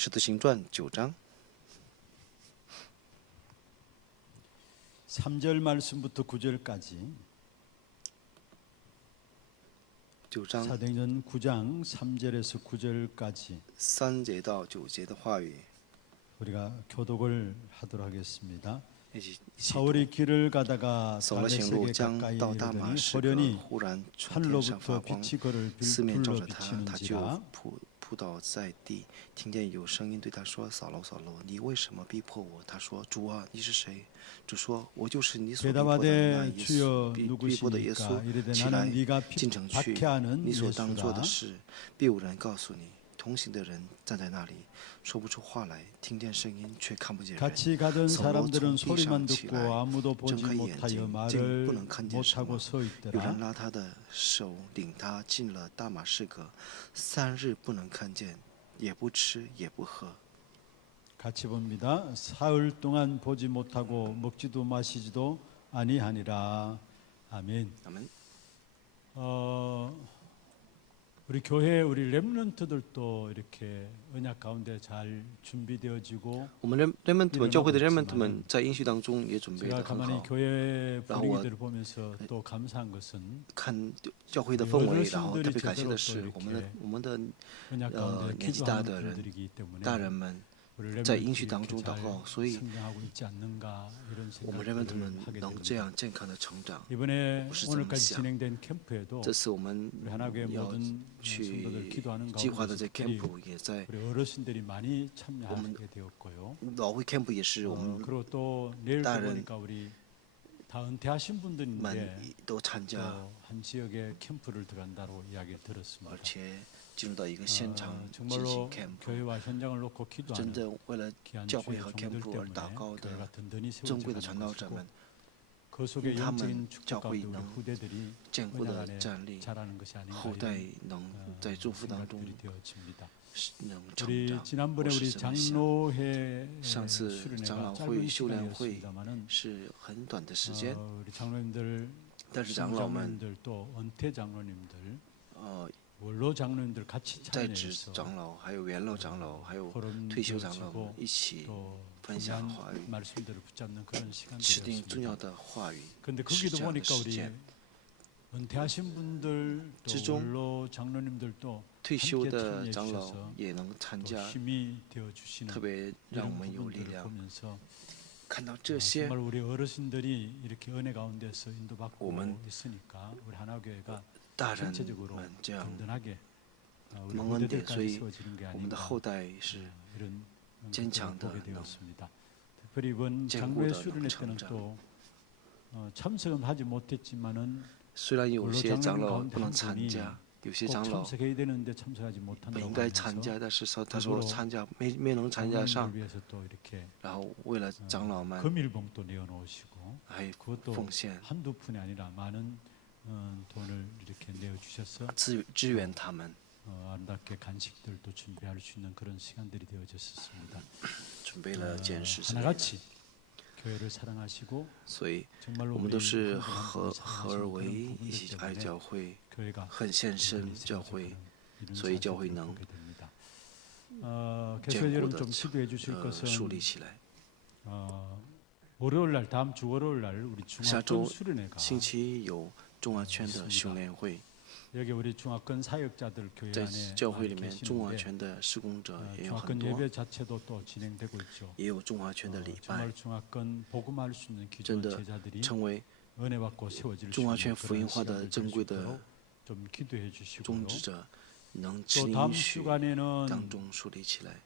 使徒行传9章 3절 말씀부터 9절까지 9章 사도행전 9장 3절에서 9절까지 3节到9节的话语， 우리가 교독을 하도록 하겠습니다. 一起读。 사울이 길을 가다가 走了行路， 다메섹에 将 가까이 到大马 이르더니 士革， 호련히 忽然从天上发 하늘로부터 光， 빛이 그를 四面照 불로 着他，他就 비치는지라 扑倒在地，听见有声音对他说：“扫罗，扫罗，你为什么逼迫我？”他说：“主啊，你是谁？”主说：“我就是你所逼迫的那 대답하되 耶 주여 稣，逼迫的耶稣。 누구시니까 이르되 起来 나는 네가 进城去， 박해하는 你所当做的 예수라 事，必有人告诉你。”同行的人站在那里，说不出话来，听见声音却看不见人。 같이 가던 扫罗 사람들은 从地 소리만 上起 듣고 来， 아무도 睁 보지 开眼 못하여 睛，竟 말을 不能看见什 못하고 么。 서 有 있더라. 人拉他的手，领他进了大马士革，3日不能看见，也不吃也不喝。 같이 봅니다. 사흘 동안 보지 못하고 먹지도 마시지도 아니하니라. 아멘. 阿门。 우리 교회 우리 렘넌트들도 이렇게 언약 가운데 잘 준비되어지고 我们 remnant 们教会的 remnant 们在应许当中也准备 제가 得很 가만히 好。 교회 라고 분위기들을 보면서 또 감사한 것은 看教会的氛围，然后特别感谢的是，我们的 언약 가운데 年纪大的 기도하는 人、 분들이기 때문에 大人们 우리 在 렘넌트들이 应许当 이렇게 中祷 잘 告，所以 성장하고 있지 않는가 이런 我们 remnant们 생각을 하게 能 됩니다. 这样健康的成长。 이번에 不是这么 오늘까지 想。 진행된 캠프에도 这次我们 우리 하나교회 要 모든 去 성도들 기도하는 计划的 가운데 这 특별히 camp 也在 우리 어르신들이 많이 참여하게 되었고요. 老会 camp 也是我们 그리고 또 내일 또 大人 보니까 우리 다 은퇴하신 们 분들인데 都参加， 또 한 지역에 캠프를 들어간다고 이야기를 들었습니다. 而且进入到一个现场进 정말로 行 camp， 교회와 현장을 놓고 真 기도하는 正为了 귀한 教会 주의 和 종들 camp 而 때문에 祷告 교회가 的 든든히 珍贵的 세워지는 传道者 것이고 们， 그 속에 他们 영적인 축복 教会 가운데 우리 能 후대들이 坚固 언약 的 안에 站立， 자라는 것이 아닌가 后代 이런 能在祝福当中 생각들이 되어집니다. 能成 우리 长。 지난번에 我是 우리 这么想。 장로회 上次长 수련회가 老 짧은 会修炼会 시간이었습니다만은 是很短的时间， 우리 장로님들, 但是长老们 장로님들 또 은퇴 장로님들, 呃 원로 장로님들 같이 在职 참여해서 长老、还有元老长老、还有 포럼 退休长老们 되어지고 一起 또 分享 중요한 话语， 말씀들을 붙잡는 그런 制定重要 시간들이었습니다. 的话语。 근데 是 거기도 这样的 보니까 时 우리 间， 은퇴하신 분들 또 지종 원로 장로님들도 退休 함께 的 참여해 长老 주셔서 也能参 또 加， 힘이 되어 주시는 特别让我 이런 们有力 부분들을 量。 보면서 看到这些， 정말 우리 어르신들이 이렇게 은혜 가운데서 인도받고 오면 있으니까 우리 하나교회가 大人 전체적으로 们这样 든든하게 우리 蒙恩典，所 후대들까지 以 세워지는 게 我们的 아닌가 后代是 이런 坚 것들을 强的 보게 能 되었습니다. 특별히 이번 坚固 장로회 的能 수련회 成 때는 长。 또 참석은 하지 못했지만은 虽然有 원로 些长 장로님 老 가운데 不能 한 参 분이 加，有些 꼭 长老 참석해야 되는데 참석하지 本 못한다고 应该参 하면서 加，但是他说 일부러 参加没能参加上 장로님들 ， 위해서 또 이렇게 然后为了长老们 금일봉도 내어놓으시고 还 그것도 奉献 한두 푼이 아니라 많은 돈을 이렇게 내어주셔서 支援他们， 아름답게 간식들도 준비할 수 있는 그런 시간들이 되어졌었습니다. 准备了件事之类的。 하나같이 교회를 사랑하시고 所以 정말로 我们 우리 都是 한국 合 사랑하시는 而为 그런 一起 부분들 爱 때문에 教会， 교회가 很献身 든든히 教会， 세워지는 이런 所以教会 사실을 能 보게 됩니다. 坚 계속해서 固 여러분 的 좀 기도해 주실 树 것은 立起来。 월요일 날 다음 주 월요일 날 우리 下 중화권 周 수련회가 星期有中华圈的训练会， 여기 우리 중화권 사역자들 교회 在 안에 教会 많이 里面，中华 계시는데 圈的施工者也有很 중화권 多， 예배 자체도 또 진행되고 있죠. 也有中华圈的礼拜 정말 ， 중화권 복음할 수 있는 真 귀중한 的 제자들이 成为 은혜 받고 세워질 수 中华 있는 圈福音 그런 化的 시간들 珍贵 될수 的 있도록 좀 기도해 주시고요. 种植者，能持 또 다음 应许 주간에는 当中树立起来。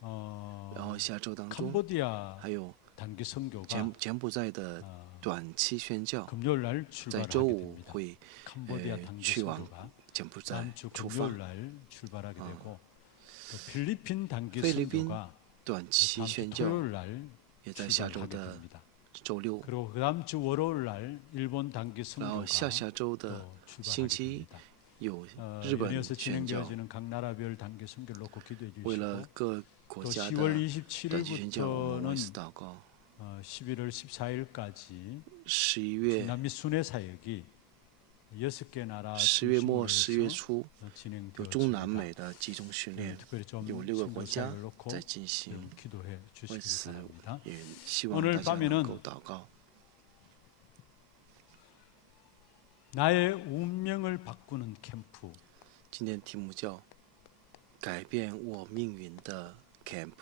然后下周当中 캄보디아 还有 단기 선교가 柬埔寨的短期宣教， 금요일 날 在 출발하게 周五 됩니다. 会 캄보디아 단기 去往 선교가 柬埔寨 다음 주 出发 금요일 。날 출발하게 되고 또 필리핀 단기 菲律宾 선교가 短期 다음 주 宣教 토요일 날 也在下周 출발하게 的 됩니다. 周六， 그리고 그 다음 주 월요일 날 일본 단기 然后 선교가 下周的 또 星 출발하게 期 됩니다. 有日本 연이어서 宣教， 진행되어지는 각 나라별 단기 선교를 놓고 기도해 为了 주시고 各国 또 家 10월 的短期宣教，我们为 27일부터는 此祷告。 11월 14일까지 11月 남미 순회 사역이 6개 나라 10月末、10月 중심으로 初， 해서 有中南 진행되었습니다. 美的集中训练， 특별히 좀 有6个国家 신도사를 놓고 在进行。 기도해 为 주시기 此 바랍니다. ，也希望 오늘 大家 밤에는 能够祷告。 나의 운명을 바꾸는 캠프. 今天题目叫“改变我命运的 camp”。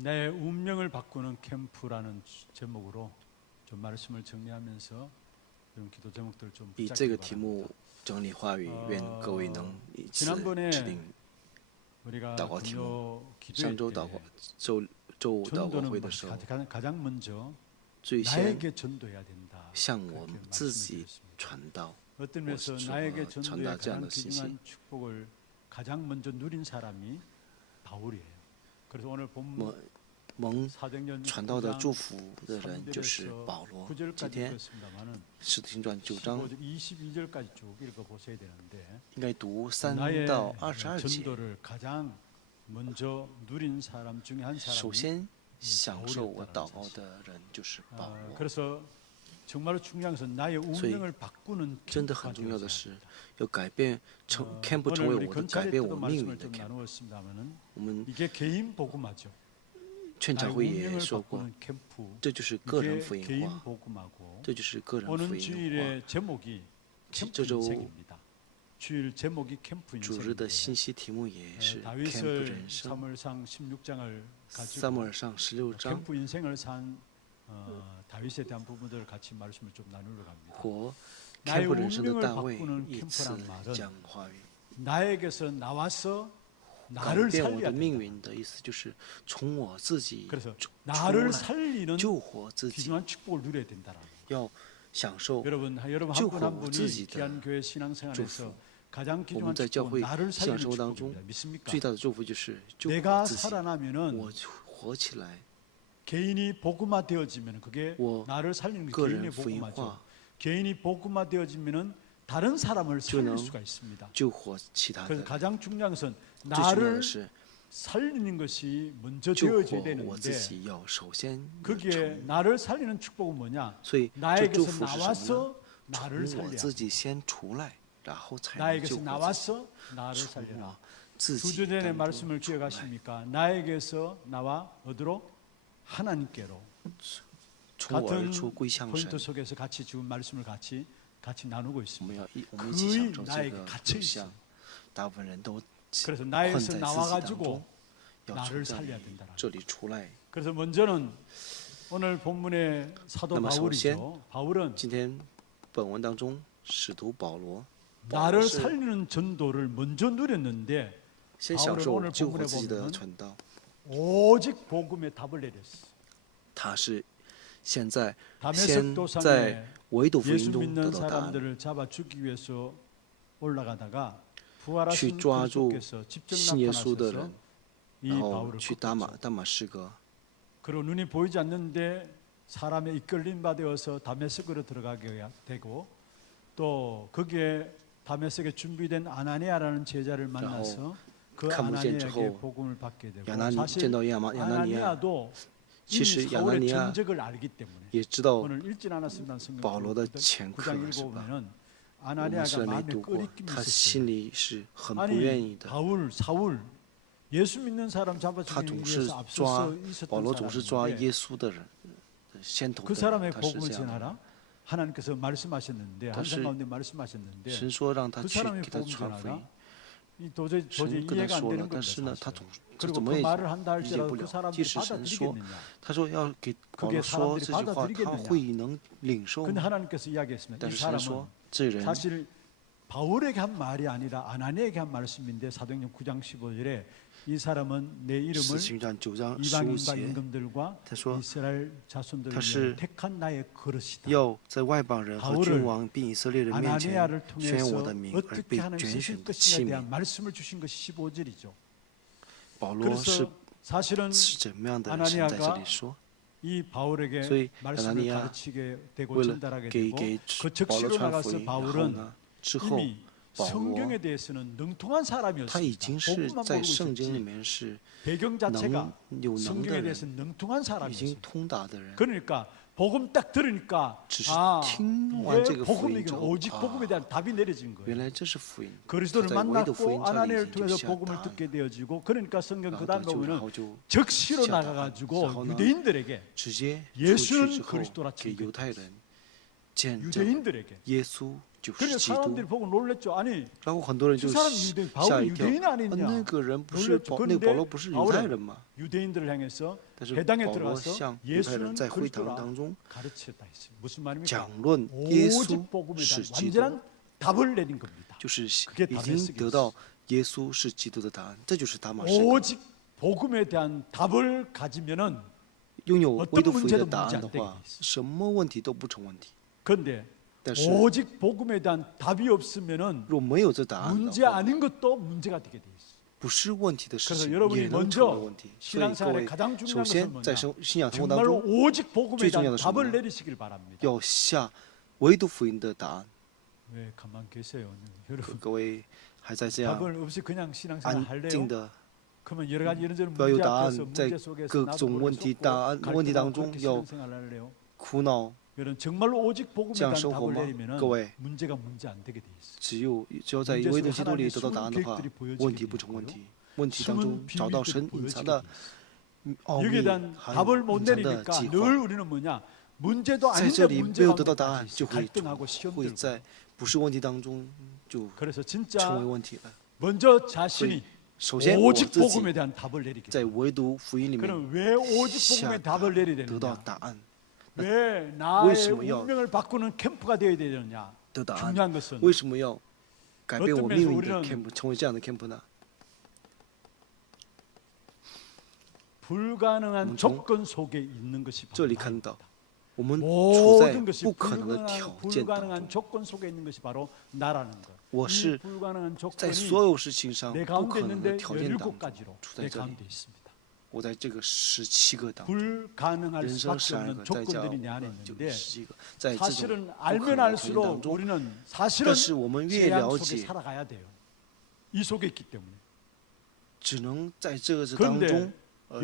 내 운명을 바꾸는 캠프라는 제목으로 좀 말씀을 정리하면서 이런 기도 제목들 좀 以 붙잡기 这个题 바랍니다. 目整理话语，愿各位能以此 지난번에 指定 우리가 祷告题目。 기도회 上周祷 때 告周五祷告会的时候， 가장 먼저 最先 나에게 전도해야 된다. 向我 그렇게 们自己 말씀을 드렸습니다. 传道。 어떤 면에서 뭐, 나에게 저, 전도의 전달하지 가장 않은 신시. 귀중한 축복을 가장 먼저 누린 사람이 바울이에요. 그래서 오늘 본문 蒙 사도행전 传道的 9장 祝福的人就是保罗。今 9절까지 天 읽었습니다만은 《使徒行传》9章 22절까지 쭉 읽어 보셔야 되는데 应该读3 나의 到22节。 전도를 가장 먼저 누린 사람 중에 한 首 사람이 先享受我祷告的人就是保罗。 그래서 정말로 중요한 것은 나의 운명을 바꾸는 真的 캠프가 很重要的 되어야 是，要改变成 camp 成 오늘 为 우리 我的改 건찰에 变 때도 我命 말씀을 运的 좀 camp。 나누었습니다만은 我们 이게 개인 복음화죠. 劝教 나의 会也 운명을 说过， 바꾸는 캠프. 这就是个人福 이게 音 개인 化， 복음하고 这就是个人福 오는 音化。 주일의 제목이 캠프 저 인생입니다. 주일 제목이 캠프 主日的 인생인데 信息题目也是 camp 다윗을 人生。 사무엘상 16장을 撒 가지고 母耳上16章 캠프 인생을 산 다윗에 대한 부분들을 같이 말씀을 좀 나누려 합니다. 活 나의 camp 人生的 운명을 大卫 바꾸는 以此 캠프란 말은 讲话语。 나에게서 나와서 改 나를 变我 살려야 的命 된다. 运的意思就是从我自己 그래서 出 나를 来 살리는 救活自己， 귀중한 축복을 누려야 된다라는 거예요. 要享受。 여러분 한 분 한救活 분이 自己的 귀한 교회 신앙생활에서 祝福。 가장 我 귀중한 们在教 축복은 会 나를 信仰 살리는 生活当中 축복입니다. 믿습니까? 最大的祝福就是救活 내가 自己。 살아나면은 我活起来， 개인이 복음화 되어지면 그게 我 나를 살리는 게 个 개인의 人福音 복음화죠. 化， 개인이 복음화 되어지면은 다른 사람을 살릴 는 수가 있습니다. 救活其他的 그래서 人。 가장 중요한 것은 最重要 나를 的是 살리는 것이 먼저 救 되어져야 活我自 되는데 己，要首先 그게 成。 나를 살리는 축복은 뭐냐? 所以这祝 나에게서 福是什么呢？ 나와서 나를 从我 살려. 自己先出来，然后才能 나에게서 救活自己。 나와서 나를 从 살려라. 我自 두 己 주 전의 当中 말씀을 出来， 기억하십니까? 나에게서 나와 어디로? 하나님께로. 从我而 같은 出归向 포인트 神。 속에서 같이 지금 말씀을 같이 나누고 我 있습니다. 们一起享受这 나에게 个 갇혀 走 있어. 向。大部分人都 그래서 困 나에서 在自己当中， 나와가지고 要 나를 从 살려야 된다. 这里出来。 그래서 먼저는 오늘 본문의 사도 那么首先， 바울이죠. 바울은 今天本文当中，使徒保罗， 나를 是 살리는 전도를 먼저 누렸는데 先享 바울은 受 오늘 救活 본문에 自己的 보면 传道。 오직 복음에 답을 내렸어. 他是现在 다메섹 先 도상에 在唯独福 예수 音中得 믿는 到答案， 사람들을 잡아 죽기 위해서 올라가다가 부활하신 去抓住 그리스도께서 직접 信耶稣的 나타나셔서 人， 이 然后 바울을 去 꺾었죠. 大马士革。 그리고 눈이 보이지 않는데 사람의 이끌림 받아서 다메섹으로 들어가게 되고 또 거기에 다메섹에 준비된 아나니아라는 제자를 만나서 그 看不见之 아나니아에게 后 복음을 받게 되고 亚拿尼 사실 见到亚拿尼亚， 아나니아도 其实 이미 亚拿 사울의 尼亚 전적을 알기 때문에 也知道 오늘 읽진 않았습니다. 성경 保罗的前科 9장 是吧？ 읽어보면은 我们 아나니아가 虽然没 마음에 读过， 끓이낌이 他 있었어요. 心里是很不 아니 愿意的。 바울, 사울 예수 믿는 사람 他 잡아주기 总是 위해서 抓 앞서서 保 있었던 罗，总是抓 사람인데 耶稣的人，先头 그 的 사람의 人，他是 복음을 这样的。 전하라 하나님께서 말씀하셨는데但是 한상 가운데 말씀하셨는데 神说让他 그 去 사람의 给他 복음 传福音 전하라 ， 이 도저히 神跟他 이해가 안 说 되는 了，但 겁니다. 是呢，他 사실. 总这 그리고 怎 그 么也 말을 한다 理解 할지라도 不 그 了。即 사람들이 使神说， 받아들이겠느냐? 他说要给保 그게 罗说 사람들이 这句话，他 받아들이겠느냐 会能领受 근데 吗？ 하나님께서 이야기했습니다. 但 이 是神 사람은 说，这人 사실 바울에게 한 말이 아니라 아나니에게 한 말씀인데 사도행전 9장 15절에 이 사람은 내 使 이름을 行传9章15 이방인과 节， 임금들과 他说 이스라엘 자손들을 다 위해 是 택한 나의 그릇이다. 要在外邦人和 바울을 君王并以色列人面前 아나니아를 宣 통해서 我的名，而 어떻게 被 하나님 拣 쓰실 选的器 것인에 皿。 대한 말씀을 주신 것이 15절이죠. 保罗是 그래서 사실은 是怎么样的人？神在这里说， 이 바울에게所以 말씀을 아나니아 가르치게 되고 为了 전달하게 给 되고 给 그 保罗 적시로 传福 나가서 音，然后 바울은 呢，之后 이미 保罗 성경에 대해서는 능통한 他已 사람이었습니다. 经是 복음만 在 모르고 圣经里 있었지. 面是 배경 자체가 有能 성경에 的 대해서 人， 능통한 已经 사람이었어요. 通达的人， 그러니까 복음 딱 들으니까 只是 아, 听完 왜 这个福音 복음이긴 之后 오직 복음에 啊， 대한 답이 내려진 거예요. 原来这是福音。他 그리스도를 在唯一的福音 만났고 这里 아나니아를 已经 통해서 下 복음을 答案， 듣게 되어지고 그러니까 성경 然 그 后 다음 得救，然 보면은 后就 적시로 下答案， 나가가지고 然后呢， 유대인들에게 直接出 예수는 去之后 그리스도라 给 증거했다. 犹太人见证 유대인들에게. 耶稣就是 그러니까 基督。 사람들이 보고 놀랬죠. 아니 然后很多人 저 就 사람 유대인, 吓 바울이 一跳， 유대인 那 아니냐? 个人不是 놀랬죠. 那保罗 그런데 不是犹太人 바울은 吗？ 유대인들을 향해서 但是 회당에 保罗 들어가서 向犹太人 예수는 在会堂 그리스도라 当中 가르쳤다 했어요. 무슨 말입니까? 讲论耶稣 오직 복음에 是 대한 基督， 완전한 답을 내린 겁니다. 就是已 그게 经 다메섹이었어요. 得到耶稣是基督的答案，这就是大马士革。 오직 복음에 대한 답을 가지면은 拥有 어떤 唯独福音的 문제도 答 문제 案的 안 되게 话 돼 ， 있어요. 什么问题都不成问题。 그런데 但是 오직 복음에 대한 답이 없으면은 若没有这答案 문제 的话， 아닌 것도 문제가 되게 돼 있어요. 不是问题的事 그래서 情 여러분이 也能成为 먼저 问题。所以各 신앙생활의 位， 가장 首 중요한 先 것은 在 뭐냐? 信仰生活当 정말로 中， 오직 복음에 最重要 대한 的是什么？ 답을 내리시길 바랍니다. 要下唯独福音的答案。 왜 가만 계세요, 여러분? 各位还在这样 답을 없이 그냥 신앙생활 安静 할래요? 的， 그러면 여러 가지 이런저런 不要有 문제 答案 앞에서 ，在 문제 속에서 各 나도 种 모르게 问题 속고 答案问题 갈등하고 当中 그렇게 要 신앙생활 할래요? 苦恼。 여러분 정말로 오직 복음에 这样 대한 生活 답을 吗？ 내리면은 各位， 문제가 문제 안 되게 돼 있어. 只要在唯独基督里得到答案的话，问题不成问题。问题当中找到神隐藏的奥 여기에 秘， 대한 还 답을 有 못 隐藏的 내리니까 计 늘 划。 우리는 뭐냐? 문제도 在 아닌데 这里没 문제가 有得到答案，就会 갈등하고 시험 会 들고. 在不是问题当中就 그래서 成为 진짜 问题了。 먼저 所 자신이 以，首先我 오직 自 복음에 己 대한 답을 내리겠다. 在唯独福音里面 그럼 왜 오직 下 복음의 답을 내려야 得到 되느냐? 答案， 왜 나의 为什么要 운명을 바꾸는 캠프가 되어야 되느냐? 得答案。 중요한 것은 为什么要改变 어떤 我 면에서 命运的 우리는 camp，成为这样的 camp 呢？ 불가능한 뭐 조건 속에 있는 것이 这 바로 里看到， 나입니다. 我们处在 모든 것이 不可能的条件当 불가능한 中。 조건 속에 있는 것이 바로 나라는 것. 我 이 是 불가능한 在 조건이 所有事情上 내 不 가운데 可能的 있는데 条件当中， 17가지로 处在 내 这里。 가운데 있습니다. 我在这个17个当中， 불가능할 人生 수밖에 12 없는 个，再加 조건들이 내 안에 就 있는데 17个，在这种 사실은 不可 알면 能的条件 알수록 当中， 우리는 사실은 但是我们越 재앙 了 속에 解， 살아가야 돼요. 이 속에 있기 때문에. 只能在这个当 그런데 中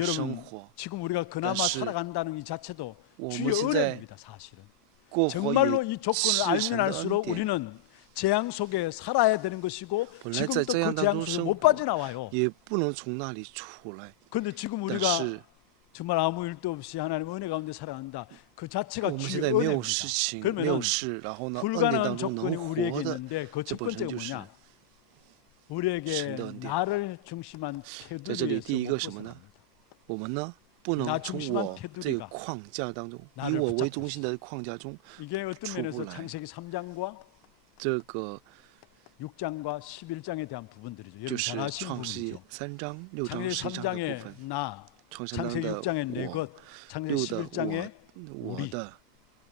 生 여러분 活。 지금 우리가 그나마 但是 살아간다는 이 자체도 我 주의 们现在 은혜입니다. 사실은. 过活 정말로 也 이 조건을 是 알면 神的恩 알수록 典。 우리는 재앙 속에 살아야 되는 것이고 本来在 지금도 这样 그 当 재앙 中 속에서 生 못 活， 빠져나와요. 也不能从那里出来。 그런데 지금 但 우리가 是 정말 아무 일도 없이 하나님 은혜 가운데 살아간다. 그 我 자체가 们现 주의 在没有事 은혜입니다. 情，没有 그러면 事，然后呢，恩典 불가능한 当中 조건이 能 우리에게 活的， 있는데 그 这 첫 本身 번째가 就是 뭐냐? 우리에게 신의 은혜. 나를 중심한 在这里 테두리에서 第一 못 个什么呢？ 벗어납니다. 我们呢不能 나 从 중심한 我 테두리가 这个框架当中， 나를 以我 붙잡고 为中心的框架中， 이게 어떤 출구를 면에서 해. 창세기 3장과 这个 6장과 11장에 대한 부분들이죠. 就 여러분 是 잘 아시는 创世纪 부분이죠. 3章、6章、 창세기 10章的 3장의 部分， 나, 创世当 창세기 6장의 的 내 我、 것, 창세기 6的 11장의 我 우리. 的，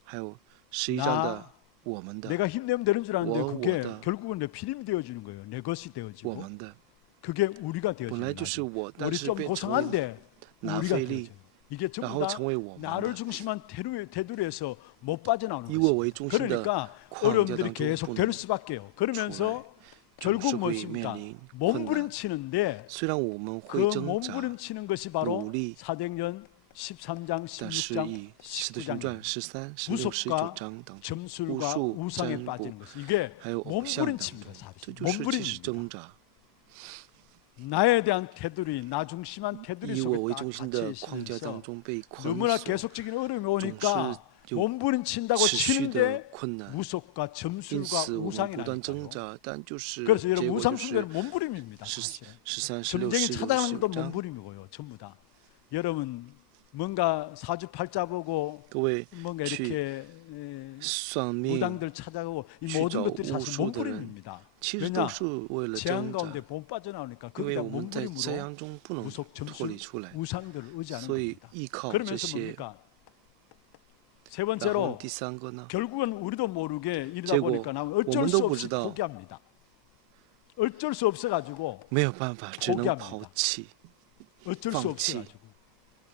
还有11章的我们的， 내가 힘내면 되는 줄 알았는데 워, 그게 워다. 결국은 내 필임이 되어지는 거예요. 내 것이 我 되어지고 们的， 그게 우리가 本 되어지는 来就是 거예요. 我，但 우리 是 좀 变成为 고상한데 拿 우리가 费力， 되어져요. 이게 然 전부 后 다 成为我们 나를 的， 중심한 테두리에서 못 빠져나오는 以我 거죠. 为中心的 그러니까 框架 어려움들이 当中 계속 不 될 能 수밖에요. 出来， 그러면서 总是 결국 会 무엇입니까? 面临困难。 몸부림치는데 虽然我们 그 会挣扎， 몸부림치는 것이 바로 努力， 사도행전 13장, 但是 16장, 以《使徒 19장 行传》13、16、 무속과 19章当中，巫 점술과 术、 우상에 占卜 빠지는 것이 이게 还有偶像当中， 몸부림칩니다. 这 사실 就是其实 몸부림입니다. 挣扎。 나에 대한 테두리, 나 중심한 테두리 以我 속에 为 딱 中心的框架 갇혀 当 있으면서 中被捆 너무나 锁， 계속적인 어려움이 总是 오니까 有 몸부림친다고 持续的 치는데 困难。 무속과 因 점술과 此，我们 우상이 不断挣 나니까요. 扎，但就是 그래서 结 여러분 果 우상 就是 숭배는 몸부림입니다. 13、 사실. 16、 전쟁이 16、 찾아가는 것도 19章。 몸부림이고요. 전부 다. 여러분 뭔가 사주팔자 보고 各位 뭔가 去 이렇게 算命， 무당들 찾아가고 이 去 모든 找 것들이 巫 사실 术的人， 몸부림입니다. 其实 왜냐 都是为了 재앙 挣扎， 가운데 못 빠져나오니까 因为 거기다 我们在 몸부림으로 灾殃中不能 무속 脱 점술 离出来， 우상들을 의지하는 所以 겁니다. 依靠这 그러면서 些。 뭡니까? 세 然后 번째로 第三个呢， 결국은 우리도 모르게 이러다结果 보니까 나는 어쩔 수我们都不 없이 知道 포기합니다. 어쩔 수 없어가지고 没有办法，只能 포기합니다 抛弃， 어쩔 수放弃. 없어가지고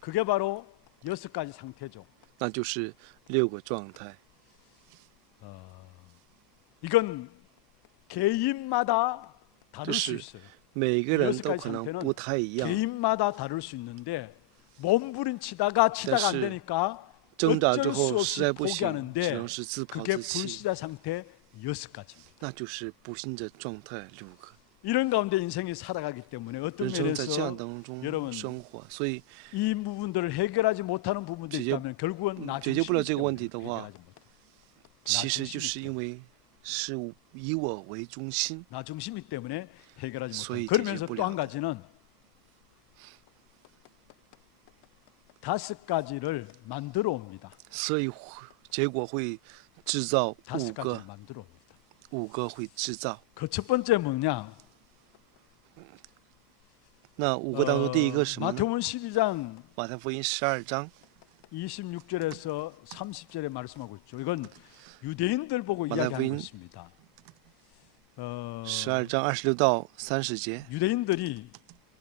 그게 바로 6가지 상태죠. 那就是6个状态。 이건 개인마다 다를 수 这是 있어요. 每个人都可能不太一样， 개인마다 다를 수 있는데 몸부림치다가 안 되니까 挣扎之 어쩔 수 后 없이 实在不行，只 포기하는데 能是自暴 그게 自弃， 불신자 상태 6가지입니다. 那就是不信的状态6个。 이런 가운데 인생이 살아가기 때문에 어떤 人生在这样 면에서 当中 여러분 生活，所以 이 부분들을 해결하지 못하는 부분들이 제재- 있다면 결국은 나 解决不了这 중심이기 个问 때문에 题的话， 해결하지 못해요. 其实就是因为是以我为中心， 나 중심이기 때문에 해결하지 소위 못해요. 그러면서 제재 또 한 가지는 5가지를 만들어 옵니다. 所以结果会制造 5가지를 5个， 만들어 옵니다. 5个会制造。 그 첫 번째 뭐냐? 那5个当中第一个是什么呢？ 마태복음 12장 马太福音12章 26절에서 30절에 말씀하고 있죠. 이건 유대인들 보고 마태복음 이야기하는 것입니다. 12章26到30节， 유대인들이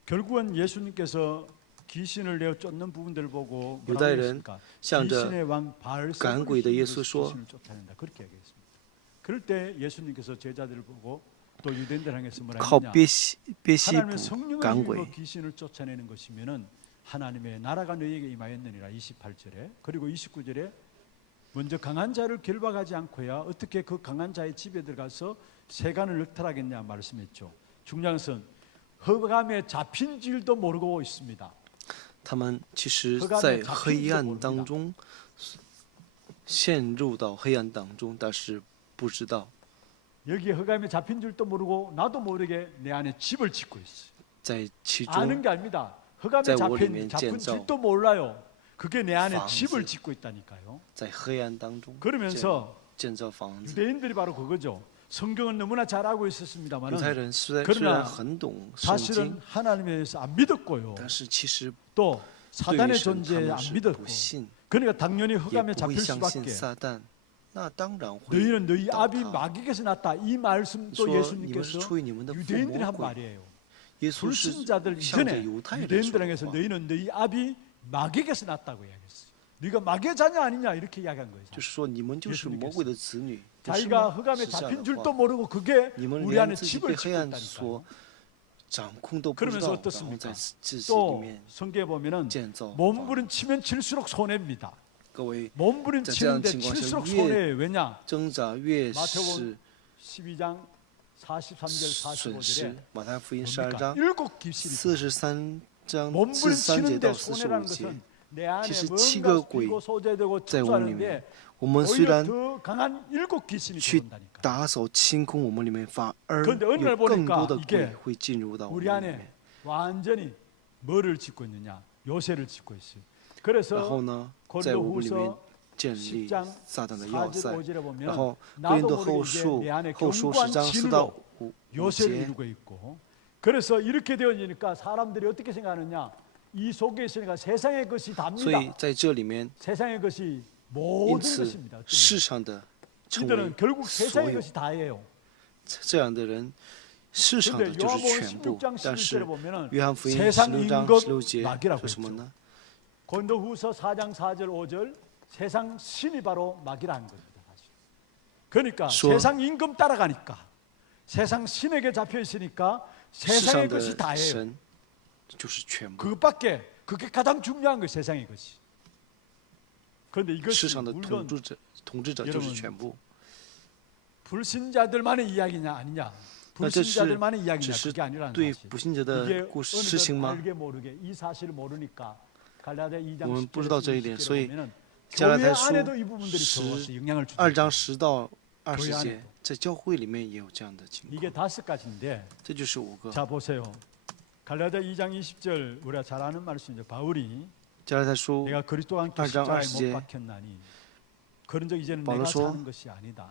결국은 예수님께서 귀신을 내어 쫓는 부분들을 보고 뭐라고 유다인은 했습니까? 向着 귀신의 왕 赶 바알세불을 鬼的耶稣 힘입어서 说 귀신을 쫓아낸다. 그렇게 얘기했습니다. 그럴 때 예수님께서 제자들을 보고 또 유대인들 향해서 뭐라 靠 했느냐? 别西 하나님의 卜 성령을 赶 힘입어 鬼。 귀신을 쫓아내는 것이면은 하나님의 나라가 너희에게 임하였느니라 28절에 그리고 29절에 먼저 강한 자를 결박하지 않고야 어떻게 그 강한 자의 집에 들어가서 세간을 늑탈하겠냐 말씀했죠. 중요한 것은 흑암에 잡힌 줄도 모르고 있습니다. 他们其实在黑暗当中陷入到黑暗当中，但是不知道 여기 흑암에 잡힌 줄도 모르고 나도 모르게 내 안에 집을 짓고 있어요. 在其 아는 中 게 아닙니다. 흑암에 在我里面 잡힌 建造 줄도 몰라요. 그게 내 안에 房子 집을 짓고 있다니까요. 在黑暗当中 그러면서 建造房子。 유대인들이 바로 그거죠. 성경은 너무나 잘 알고 犹 있었습니다만 太人虽 그러나 然很懂圣 사실은 经， 하나님에 대해서 안 믿었고요. 但是其实 또 对于 사단의 神他 존재에 们 안 是 믿었고 不信， 그러니까 당연히 也 흑암에 不会 잡힐 相信 수밖에 撒旦。那当然会 너희는 너희 倒 아비 塌。 마귀에게서 났다. 이 말씀도 说你们是 예수님께서 出于你们的父 유대인들이 魔 한 鬼。 말이에요. 耶稣是 불신자들 向着 이전에 犹太人 유대인들 说的 향해서 话。 너희는 너희 아비 마귀에게서 났다고 이야기했어요. 네가 마귀의 자녀 아니냐 이렇게 이야기한 거예요. 就是说你们就是魔鬼的子女，不是 자기가 吗？ 흑암에 是这样 잡힌 的 줄도 话， 모르고 그게 你们 우리 连 안에 自己 집을 被 짓고 黑暗 있다니까요. 所掌控都不知 그러면서 道，然后 어떻습니까? 在自己里 또 面 성경에 보면은 建造房。 몸부림치면 칠수록 손해입니다. 各位 몸부림치는데 자这样情况下 칠수록 越 손해예요. 왜냐? 挣扎越 마태복음 是 12장 43절 损失 45절에 。马太福音12 뭡니까? 章 일곱 귀신이 43章43节 몸부림치는데 到 손해라는 45节， 것은 내 안에 其实 뭔가 7个鬼 비고 소재되고 在我里 축소하는데 面，我们虽 오히려 然 더 강한 일곱 귀신이 去 들어온다니까. 打扫清空我们里面，反而 그런데 어느 날 有更 보니까 多的 이게 鬼会进入到我们 우리 里 안에 面。 완전히 뭐를 짓고 있느냐? 요새를 짓고 있어요. 然 그래서 后呢，在我们里面 고린도후서 建立 10장 撒旦的要 4절 塞。 5절에 然 보면 后哥林 나도 多后 모르게 이제 书 내 안에 后书 견고한 10章4到 진으로 5 요새를 节， 이루고 있고 그래서 이렇게 되어지니까 사람들이 어떻게 생각하느냐? 이 속에 있으니까 세상의 것이 所 답니다. 以在这里面， 세상의 것이 因 모든 此 것입니다. 世上的成为 이들은 결국 所 세상의 有 것이 다예요. 这样的人，世上的 근데 就是 요한복음 全部 16장 。但 11절에 是 보면은 约翰福音 세상 16章 임금 16节 마귀라고 说什么 했죠. 呢？ 고린도후서 4장 4절 5절 세상 신이 바로 마귀라는 겁니다. 사실. 그러니까说 세상 임금 따라가니까 세상 신에게 잡혀 있으니까 世 세상의 上 것이 的 다예요. 神就是全部， 그것밖에 그게 가장 중요한 거예요. 세상의 것이. 그런데 世 이것이 上的 물론 统治者就是 여러분 全部。 불신자들만의 이야기냐 아니냐? 那这是 불신자들만의 只 이야기냐 是 그게 아니라는 对 사실. 不信者 이게 的故事 어느덧 事情吗？ 알게 모르게 이 사실을 모르니까 갈라디아 2장 我们不知道这一点，所以 보면은 加拉 교회 太书 안에도 이 부분들이 들어와서 영향을 2 주죠. 章10到 교회 20 안에도 节，在教会里面也有这样的情 이게 况。 5가지인데 这就是5个。 자 보세요. 갈라디아 2장 20절 우리가 잘 아는 말씀이죠. 바울이 加拉太书 내가 그리스도와 함께 2장 십자가에 20제 못 박혔나니 그런 적 이제는 바울은 내가 说 사는 것이 아니다.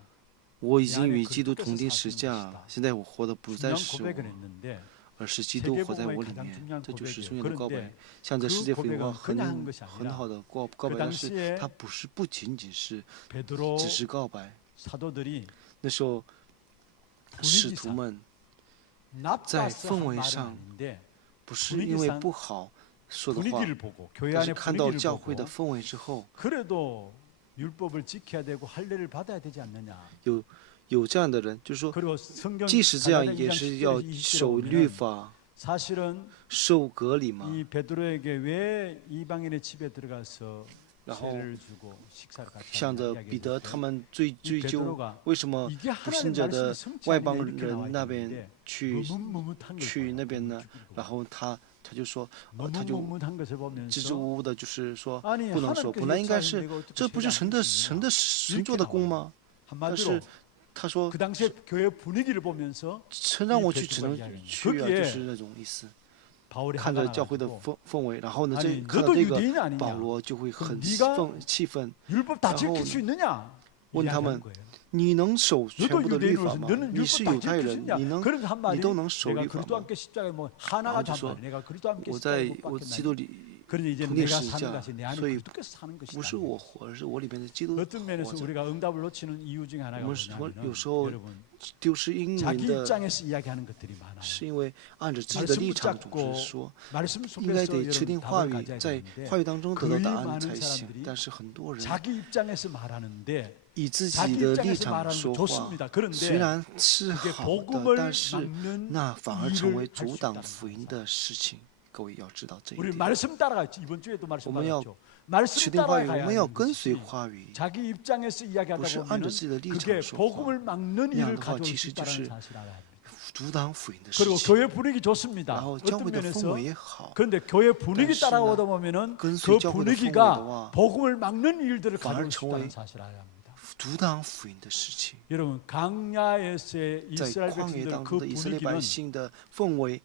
我已经与基督同定十架，现在我活的不再 중요한 是 고백을 我， 했는데 而是基督活在我里面。这就是重要的告白，向着世界飞话很好的告白。但是它不是不仅仅是 베드로 只是告白。 사도들이 那时候使徒们 나빠서 자, 한 말은氛围上 아닌데 不是因为不好说的话， 분위기를 보고 교회 但 안의 是看到 분위기를 教会的 보고 氛围之后， 그래도 율법을 지켜야 되고 할례를 받아야 되지 않느냐. 有这样的人，就是说， 그리고 성경 即使这样 갈라디아 也 2장 是要 10절에서 守 20절에 律 보면 法、 사실은 受隔离嘛。 이 베드로에게 왜 이방인의 집에 들어가서 然后 세례를 주고 식사를 같이 向着 하느냐 彼得 이야기했는데 他们追究 베드로가 为什么 이게 不信 하나님 者的 말씀이 성취 外 아니냐 邦 이렇게 人 나와 那边 있는데 去 머뭇머뭇한 去那边呢？ 걸 然后他就说，他就 머뭇머뭇한 것을 支支 보면서 吾吾的，就是说 아니 不能说， 하나님께서 本来应该 예수하는 是 내가 어떻게 这不是 세례 안 神 받느냐 的神做的工吗？但 한마디로 是他说 그 당시에 교회 분위기를 보면서 神让我去，只能去啊， 거기에 就是那种意思。 바울이 看 화가 着教会的 나가지고 氛围，然后呢， 아니 看到 너도 这个 유대인 아니냐 保罗就会很 네가 气愤。 율법 다 然后 지킬 수 있느냐 问他 이야기하는 们 거예요. 你能守全 너도 部的律 유대인으로서 法吗？ 너는 你是 율법 다 犹太 지킬 수 人， 있냐? 그래서 한 你 말이 都能守 내가 律法 그리스도 吗？ 함께 십자가에 뭐 하나가 就说 한 말, 내가 그리스도 함께 我 십자가에 在 못 我 박혔나니. 基督里 그러니 이제 同定 내가 十字 사는 架， 것이 내 안에 所以 그리스도께서 사는 不 것이다. 是我活，而是我里面的基督 어떤 活 면에서 着。 우리가 응답을 놓치는 이유 중에 하나가 我们什么 뭐냐면 有时候 여러분 丢失英明 자기 的， 입장에서 이야기하는 것들이 많아요. 是因为按着自己的 말씀 立场总 붙잡고 是说， 말씀 应该 속에서 得持 여러분 定话 답을 语， 가져야 在 되는데 话语当中得到 거의 答案 많은 才行。 사람들이 但是很多人 자기 입장에서 말하는데 以自己 자기 的立 입장에서 场 말하는 说 건 话， 좋습니다. 그런데 虽然是 그게 好的， 복음을 但是 막는 那反而成为 일을 할 阻 수 挡 있다는 福音 거예요. 的事情。各位要知道这一 우리 点。 말씀 따라가야지. 이번 주에도 말씀 我们要 받았죠. 말씀 持定话语，我 따라가야 们要 하는 跟随 것이 话语。 자기 입장에서 이야기하다 不是 보면 按着自己的立场 그게 说话。 복음을 막는 那样 일을 的话， 가져올 其 수 实就 있다는 是 사실을 알아야 합니다. 阻挡福音的事 그리고 情。 교회 분위기 좋습니다. 然后教 어떤 会的氛 면에서 围也好， 그런데 교회 분위기 但是呢， 따라오다 보면은 그 跟随教会的氛围的 분위기가 话， 복음을 막는 일들을反而 가져올 수 成为 있다는 사실을 알아야 합니다. 阻挡福音的事情。 여러분 강야에서의 在 이스라엘 旷野 백성들 当 그 中的以色列百 분위기는 姓的氛围，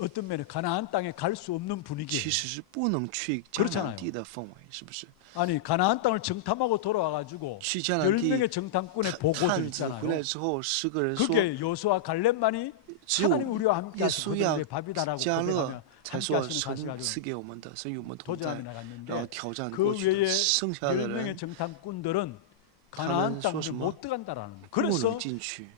어떤 면에 가나안 땅에 갈 수 없는 其 분위기예요. 实是不能去迦 그렇잖아요 南地的氛围，是不是？ 아니 가나안 땅을 정탐하고 돌아와가지고 去迦南地 10명의 정탐꾼의 探 보고들 探子回来 있잖아요. 之后，10个人说， 그게 요수와 갈렙만이 只有 하나님 우리와 함께 耶 하시고 稣亚 그들의 밥이다라고 加勒 고백하며 才 함께 说 하시는 神 가시 가지고 赐给我们的，神与我们同在 도전하며 ，然后 나갔는데 挑战 그 过去的 외에 剩下的 10명의 人 정탐꾼들은 他 가나안 们说 땅을 什么？ 못 들어간다라는 거예요. 不能 그래서 进去。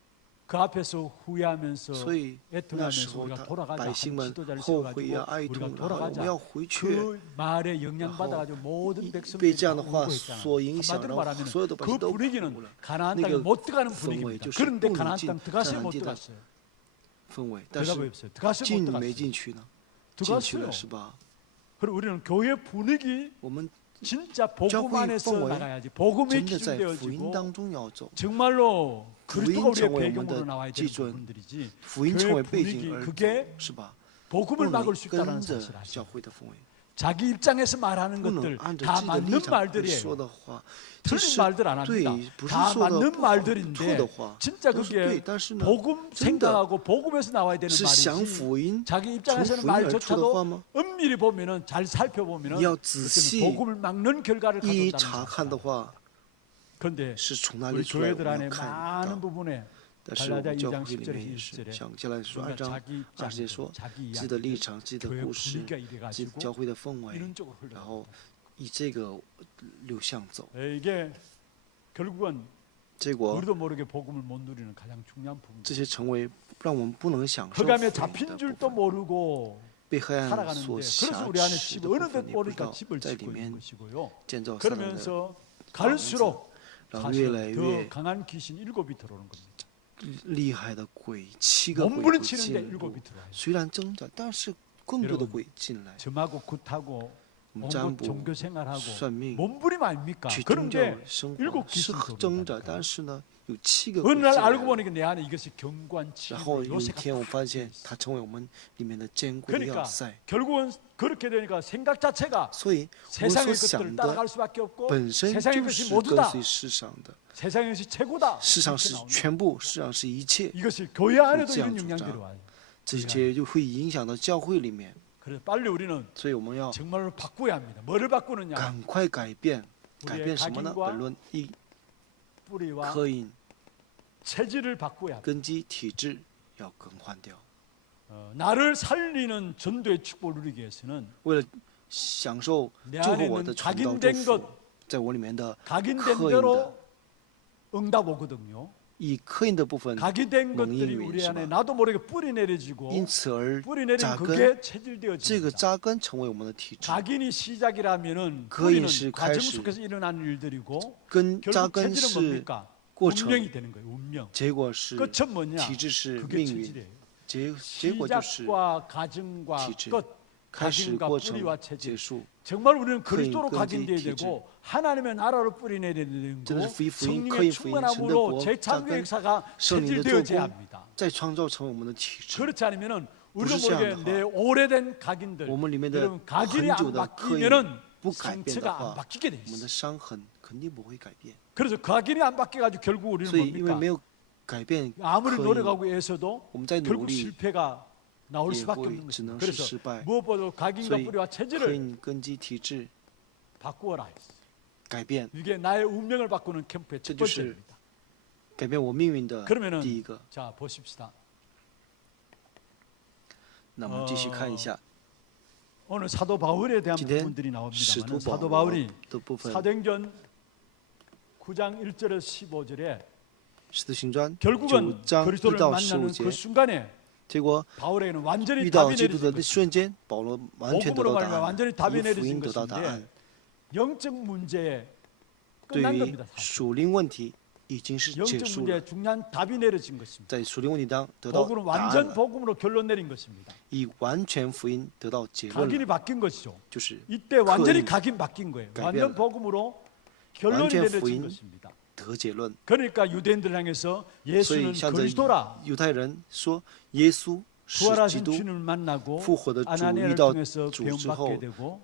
그 앞에서 후회하면서 所以那时 애통하면서 候， 우리가 他 돌아가자 百姓 한 们 지도자를 后悔 세워가지고 呀、哀 우리가 痛，然后我们 돌아가자 要回去。 그 말에 영향받아가지고 모든 被 백성들이 这样的 다 话 울고 있잖아요. 所影响， 한마디로 然后 말하면 所有的百 그 姓都哭 분위기는 了。 가나안 那 땅에 个 못 들어가는 氛围 분위기입니다. 就是 그런데 不能 가나안 进 땅 迦 들어갔어요, 南 못 地的 들어갔어요? 氛围，但 대답이 是 없어요. 들어갔어요, 进 못 没 들어갔어요? 进去呢？进去 들어갔어요. 了是吧？ 그리고 우리는 교회 분위기 我们 진짜 복음教会 안에서 氛围 나가야지. 복음이 真的在福音 기준되어지고 当中要走， 정말로 그리스도가 우리의 정말 배경으로 우리의 나와야 되는 기준, 부분들이지. 福音成为 교회 背 분위기 景而 그게 走，是吧？ 복음을 不能 막을 수 있다는 跟着 사실을 教 아시죠? 会的氛围， 자기 입장에서 말하는 不能 것들 按着 다 自己的立 맞는 场而 말들이에요. 说的话，这 틀린 是 말들 안 对 합니다. ，不是 다 说的 맞는 不好错 말들인데 的话， 진짜 都是对， 그게 但是呢， 복음 真的 생각하고 복음에서 나와야 되는 是想 말이지. 福音， 자기 从 입장에서는 福音而出的 말조차도 话吗？ 엄밀히 보면은 잘 살펴보면은 要仔 어떤 细 복음을 막는 결과를 一一 가져온다는 查看的 사실. 话， 그런데 是从哪 우리 里出来？我 교회들 们 안에 要看 많은 到。 부분에 但是我 갈라디아 们教 2장 会里 10절에서 面也是， 20절에 像加拉太书2 뭔가 章 자기 20节 입장, 说， 자기 自己的 이야기, 立场、自己的 교회 故事、 분위기가 自己 이래가지고 教会的氛围， 이런 쪽으로 然 흘러. 后以这个流向走， 이게 결국은 结果 우리도 모르게 복음을 못 누리는 가장 중요한 부분. 这些成为让我们不能享受 흑암에 福音 잡힌 的 줄도 部分， 모르고 被黑暗 살아가는데 所 그래서 辖 우리 안에 持 집 的部 어느 데 分，你不知 보니까 道 집을 在里 짓고 있는 面 것이고요. 建造撒旦的 그러면서 갈수록 然后越 사실 来越 더 강한 귀신 7이 들어오는 겁니다. 厉害的鬼，7个鬼会 몸부림치는데 进入 7이 들어와요. 虽然挣扎，但是更多的鬼进来， 점하고 굿하고 我们 온갖 占卜、 종교 생활하고 算命、 몸부림 아닙니까? 去宗教 그런데 生 일곱 活是 귀신이 挣扎， 들어온다니까요. 但是呢，有7个 어느 鬼进 날 来 알고 了。 보니까 내 안에 이것이 경관치 然后有一 요새가 天，我发现它成为我们里面的坚固的 그러니까 要塞。 결국은 그렇게 되니까 생각 자체가 所以，我们 세상의 所 것들을 想的 따라갈 수밖에 없고 本身 세상의 就 것이 是 모두다. 跟随世上的， 세상의 것이 최고다. 世上 이렇게 是 나옵니다. 全部，世上是一切， 이것이 교회 안에도 这样 이런 主张。 영향들이 와요. 这些就会影响到教会里面。 그래서 빨리 우리는 所以我们要 정말로 바꿔야 합니다. 뭐를 바꾸느냐? 赶快改变， 우리의 改变什么呢？ 각인과 本论一， 뿌리와 刻印 체질을 바꿔야 합니다. 根基体制要更换掉。 나를 살리는 전도의 축복을 누리기 위해서는 为了享受 내 救 안에 活我 있는 的传道祝 각인된 福 것 ，在我里面的 각인된 刻印的 대로 응답 오거든요. 以刻印的部分 각이 된 蒙应 것들이 允 우리 是 안에 吧？ 나도 모르게 뿌리 내려지고 因此而 뿌리 내린 扎根， 그게 这个 체질되어집니다. 扎根成为我们的体质。 각인이 시작이라면은 거인이 뿌리는 시- 과정 开始 속에서 일어나는 일들이고 根扎 결국 根 체질은 是 뭡니까? 过程， 운명이 되는 거예요. 운명. 结果是 끝은 뭐냐? 体质是 그게 命运， 체질이에요. 结果就是 시작과 가증과 体质。 끝, 开始 각인과 过程 뿌리와 结 체질. 束， 정말 우리는 거인, 그리스도로 끈기, 각인되어야体质. 되고 하나님의 나라로 뿌리 내려야 되는 真的 거고 是福音，刻 성령의 印福音，神的 충만함으로 国扎 재창조 根， 역사가 圣灵的做 체질되어져야 工， 합니다. 再创造成为我们的体质。 그렇지 않으면은 우리도 무시시 모르게 않는 내 오래된 각인들 我们里面的 여러분 각인이 很久 안 的刻印 바뀌면은 不改变的 상처가 안 话， 바뀌게 돼 我们的 있어. 伤痕肯定不会改变。 그래서 각인이 안 바뀌어가지고 결국 우리는 所以，因为 뭡니까? 没有改变 아무리 刻印， 노력하고 애써도 我们再努 결국 力 실패가 나올 也 수밖에 会 없는 只 것입니다. 能是 그래서 失败。 무엇보다 각인과 所以， 뿌리와 刻 체질을 印根基体质 바꾸어라 했어. 改变， 이게 나의 운명을 바꾸는 캠프의 첫 这就是 번째입니다. 改变我命运的 그러면은 第一个。 자 보십시다. 那我们继续看一下 오늘 사도 바울에 대한 今天 부분들이 使 나옵니다만 徒保 사도 罗 바울이 的部分， 사도행전 9장 1절에서 15절에 使徒行传 결국은 9章1 그리스도를 到 만나는 15 그 节， 순간에 结果 바울에게는 완전히 遇到 답이 基督 내려진 的 것입니다. 瞬间，保罗完全得 복음으로 到答 말미암아 案， 완전히 답이 以福 내려진 音得到答案 것인데 。 영적 문제에 对 끝난 于 겁니다. 사실. 属灵问题已经是结 영적 束了， 문제에 중요한 답이 내려진 것입니다. 在属灵问题当得到 복음은 答案 완전 了， 복음으로 결론 내린 것입니다. 以完全福音得到结论 각인이 了， 바뀐 것이죠. 就是 이때 완전히 거인. 각인 바뀐 거예요.改变 완전 了。 복음으로 결론이 완전 내려진福音 것입니다. 得结论。 그러니까 유대인들 향해서 所 예수는 以向着 그리스도라 犹太人说，耶稣是基 부활하신 督， 주님을 만나고 复活的主 아나니아를 遇到 통해서 主 배움 之 받게 后， 되고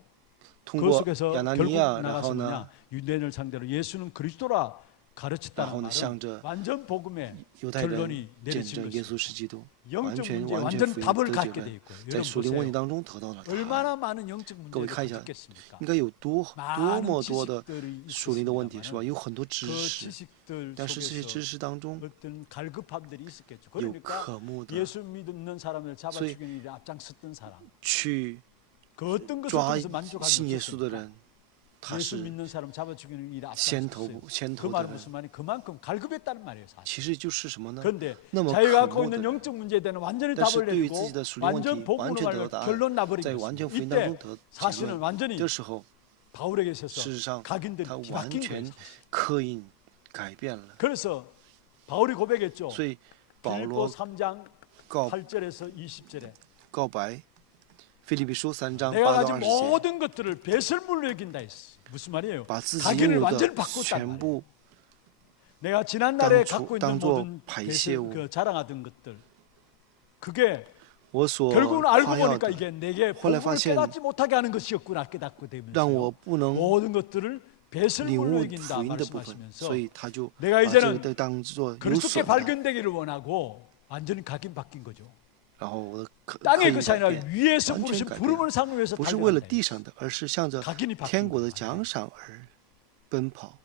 通 그 过 속에서 亚拿 결국 尼亚，然 나가서 后呢 뭐냐 ， 유대인을 상대로 예수는 그리스도라 然 가르쳤다는 后呢，向 말은 着 완전 복음의 犹太人 결론이 见 내려진 证耶 것입니다. 稣是基督，完 영적 全 문제에 完全 완전 福音 답을 得结 갖게 돼 论， 있고요. 在 여러분 属灵问题 보세요. 当中得到了答案。 얼마나 많은 영적 各位 문제를 看一下， 듣겠습니까? 应该有多 많은 么多的 지식들이 属灵的问题是吧？ 있습니다만 有很多知 그 识， 지식들 但是这些知 속에서 识当中 어떤 갈급함들이 있었겠죠. 有 그러니까 渴慕的 예수 믿는 사람을 잡아所以 죽이는 일에 앞장섰던 사람. 去 그 어떤 것을 抓 통해서 만족하지 信耶稣的 못했습니까? 人，他 예수 是 믿는 사람 잡아 죽이는 일에 先头 앞장섰어요. 先 그 头的 말은 人， 무슨 말이 그만큼 갈급했다는 말이에요. 사실. 其实就是什么呢？ 그런데 那么 자기가 渴 갖고 慕 있는 的， 영적 문제에 대한 완전히 但是 답을 对于 내고 自己的属灵问 완전 题完 복음으로 全得到 말하면 答案， 결론 나버린 在完全 것입니다. 福音当中 이때 得结 사실은 论。 완전히 这时候， 바울에게 있어서 事实上 각인들이 他 뒤바뀐 完 거예요. 全刻印改变了。 그래서 바울이 고백했죠. 所以保 빌립보 罗 3장 告 8절에서 20절에 告白，腓立比书3章 내가 8 가진 到20节， 모든 것들을 배설물로 여긴다 했어. 무슨 말이에요? 把自己 각인을 拥有 완전히 的 바꿨단 全 말이에요. 部 내가 지난날에 당 갖고 있는 당조 모든 발시우. 그 자랑하던 것들 그게 我所 결국은 알고 夸耀 보니까 的， 이게 내게 홀라 복음을 파시엔. 깨닫지 못하게 하는 것이었구나 깨닫고 让 되면서 我不能 모든 것들을 领 배설물로 悟 여긴다 福音的部分， 말씀하시면서 所以他就 내가 把这个 이제는 都当做有 그리스도께 损的。 발견되기를 원하고 완전히 각인 바뀐 거죠. 然后我的刻 땅의 印 것이 改 아니라 变， 위에서 完全 부르신 改变， 부름을 상을 위해서 不是为了 달려간다. 地上的，而是向着 각인이 바뀐 天国的 거예요. 奖赏而奔跑。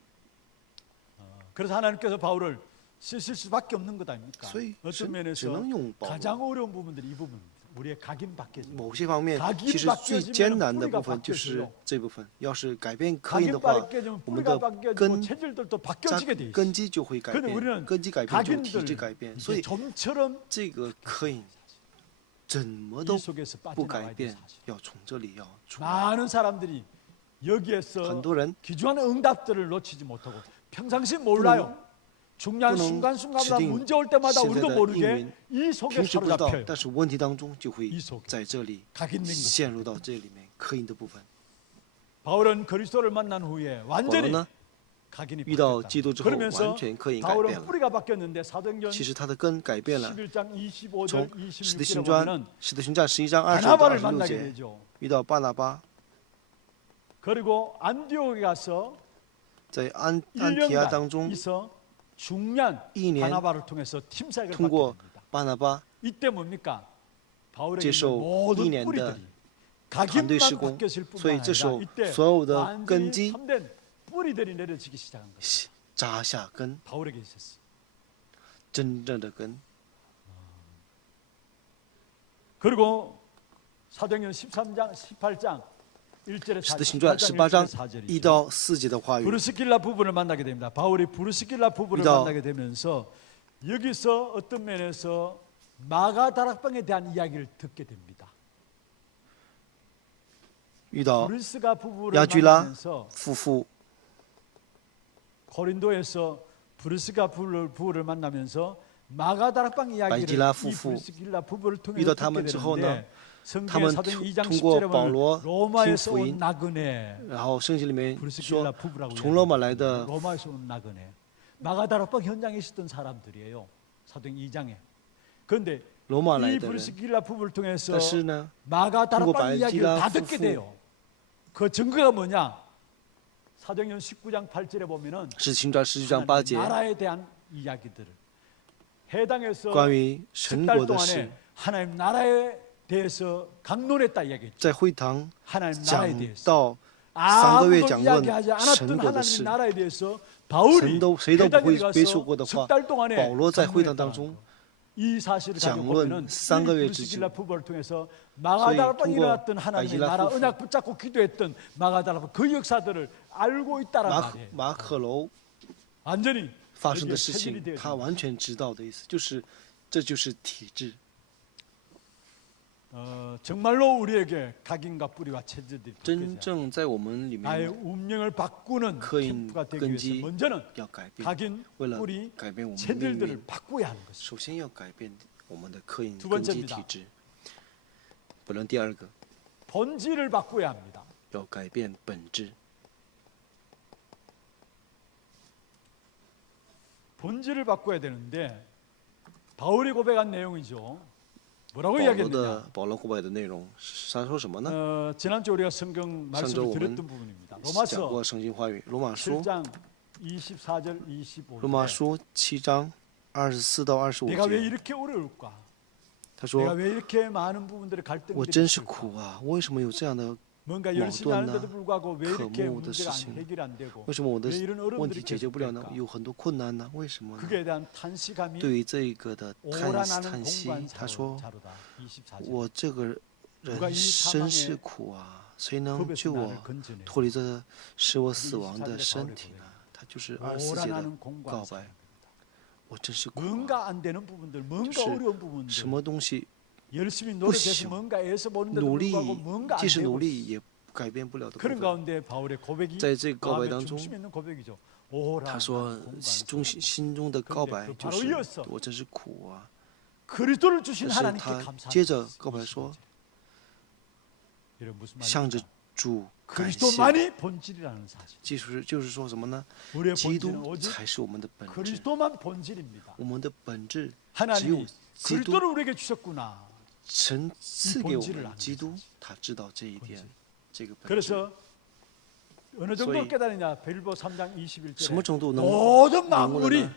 그래서 하나님께서 바울을 쓰실 수밖에 없는 것 아닙니까? 所以 어떤 神只 면에서 能用保罗。 가장 어려운 부분들이 이 부분입니다. 우리의 각인 바뀌어져. 某些方面， 각인 其实最 바뀌어지면 艰难的 뿌리가 部分就是 바뀌어져요. 这部分。要是改变刻印 각인 的话， 바뀌어지면 我们 뿌리가 的 바뀌어지고 根 체질들도 扎 바뀌어지게 돼 있어. 根基就会改 근데 우리는 变，根基改变就体质 각인들 改变。所 이게 以 좀처럼 这个刻印怎么 이 都 속에서 不改 빠져나와야 돼 变 사실. ，要从这里要出来。 많은 사람들이 很 여기에서 多人 기존의 응답들을 놓치지 못하고 평상시 몰라요. 중요한 不能 순간순간마다 指定 문제 올 때마다 现在 우리도 的 모르게 应允 이 속에 平时不知道， 사로잡혀요. 但是问题当中就会 이 속에 在这里 각인된 것. 陷入到这里面刻印的部分。 바울은 그리스도를 만난 후에 保罗 완전히 呢， 각인이 遇到 바뀌었다. 基督之后， 그러면서 完全刻印改变 바울은 了。 뿌리가 바뀌었는데 사도행전 其实他的根改变了。 11장 25절 从使徒 26절에 行传 보면은 使徒行传11章20到 바나바를 26 만나게 节， 되죠. 遇到巴拿巴， 그리고 안디옥에 가서 在安提阿当 1년간 中， 있어 중요한 一年 바나바를 통해서 팀사역을 通 받게 过 됩니다. 巴拿巴 이때 뭡니까? 바울에게 接受 모든 一年的 뿌리들이 团队施 각인만 工， 바뀌었을 所以 뿐만 这时 아니라 候 이때 所有的 완전히 根基 참된 뿌리들이 내려지기 시작한 거예요. 扎下根， 바울에게 있었어. 真正的根。 그리고 사도행전 13장 18장 1절에 使徒行传18章1 4절이죠. 到4节的话语， 브루스길라 부부를 만나게 됩니다. 바울이 브루스길라 부부를 위다 만나게 되면서 여기서 어떤 면에서 마가다락방에 대한 이야기를 듣게 됩니다. 遇到 브리스가 부부를 亚居拉 만나면서 夫妇， 고린도에서 브리스가 부부를 만나면서 마가다락방 이야기를 바이딜라 이 부부 브리스길라 부부를 遇 통해서 到他 듣게 们之后呢， 되는데 他 성경의 们 사도행 2장 通过 10절에 保 보면 罗 로마에서 听福音 온 나그네 然后圣经里面 브리스길라 说 부부라고 从罗马来 이야기합니다. 的 로마에서 온 나그네 마가다락방 현장에 있었던 사람들이에요. 사도행 2장에. 그런데 罗马 이 来的人， 브리스길라 부부를 통해서 但是呢， 마가다락방 통고 이야기를 다 바이딜라 듣게 부부. 돼요. 그 증거가 뭐냐? 사도행전 19장 8절에 보면은 使行传19章8 하나님 节 나라에 대한 이야기들을 해당에서 关于神 10달 国的事 동안에 ， 하나님 나라에 대해서 강론했다 이야기했죠. 在会堂 하나님 나라에 讲 대해서 到3个月 아무도 讲论 이야기하지 神 않았던 国的 하나님 事， 나라에 대해서 바울이 谁都不会 회당에 没说 가서 过的话， 10달 동안에 保罗在会堂 강론했다는 当中 거. 이 사실을 가지고 讲论 보면은 3个月之 브리스길라 久， 부부를 통해서 所以 마가다락방에 通过 일어났던 하나님의 바이딜라 나라夫妇 언약 붙잡고 기도했던 마가다락방 그 역사들을 알고 있다란 马 말이에요. 马可楼 완전히 发生 여기에 的事 체질이 情， 되어 他 있는 完全知道的意思，就是这就是体制。 정말로 우리에게 각인과 뿌리와 체질들이 真 돋게 正在我们里 나의 面 운명을 바꾸는刻印 캠프가 되기 根 위해서 基 먼저는 要改变， 각인, 为了 뿌리, 改变我们的命 체질들을 运， 바꿔야 하는 것입니다. 首先要改变我们的刻印 두 根基 번째입니다. 体制。本论第二个 본질을 바꿔야 합니다. 要改变本质， 본질을 바꿔야 되는데 바울이 고백한 내용이죠. 뭐라고 保罗 이야기했느냐? 的保罗고백的内容是他说什么呢？ 지난주 우리가 성경 말씀을 상조 드렸던 오면 부분입니다. 讲 로마서 过圣经话语，罗马书 7장 24절 25절. 罗马书7章24到 내가 왜 25节， 이렇게 어려울까? 他 내가 说 왜 이렇게 많은 부분들의 我 갈등들이 真是 있을까? 苦啊！为什么有这样的？ 뭔가 열심히矛盾 하는데도 呢？ 불구하고 왜 이렇게渴慕的 문제가 事情 해결이 안 되고 为什么我的 왜 이런 问 어려움들이 题解决不了呢？ 계속될까? 有很多困难呢？为什么呢？ 그에 대한 탄식함이 对于这一个的叹 오라나는 叹息 공부한 ，他说 자로다. 24절. 我这个 누가 人 이 真 사망의 是苦啊！谁能 겁에서 救 나를 我 건져내? 脱离这使我死亡 24 的 절의 身 바울의 体 고백. 呢？他就是24节的 오라나는 공부한 告白 사람. 。我真是苦啊！ 뭔가 안 되는 부분들, 뭔가 就是 어려운 부분들, 什么东西 열심히 不 노력해서 行 뭔가 애써 보는데도 努力 불구하고 ， 뭔가 안 即使 되고 努力也改变不了的部 그런 分。 가운데 바울의 고백이 在这个告白 마음의 当中， 중심에 있는 고백이죠. 오라. 他说 나는 공부한 中 사람. 心中的告白 그런데 就 그 是 바로 이었어. 我真是苦啊！ 그리스도를 주신 但是 하나님께 他 감사합니다. 接着告白说， 여러분 무슨 向着 말입니까? 主感谢。 그리스도만이 본질이라는 사실. 就是说什么呢？ 우리의 基 본질은 督 오직 才是我们的本质， 그리스도만 본질입니다. 我们的本质只有 하나님이 基督。 그리스도를 우리에게 주셨구나. 神赐给我 본질을 们 아는 基督 사실 ，他知道这一点 본질 ，这个本质。 그래서 어느 정도 所以 깨달으냐? 빌보 3장 什么 21절에 程度能 모든 领悟了 만물이 呢？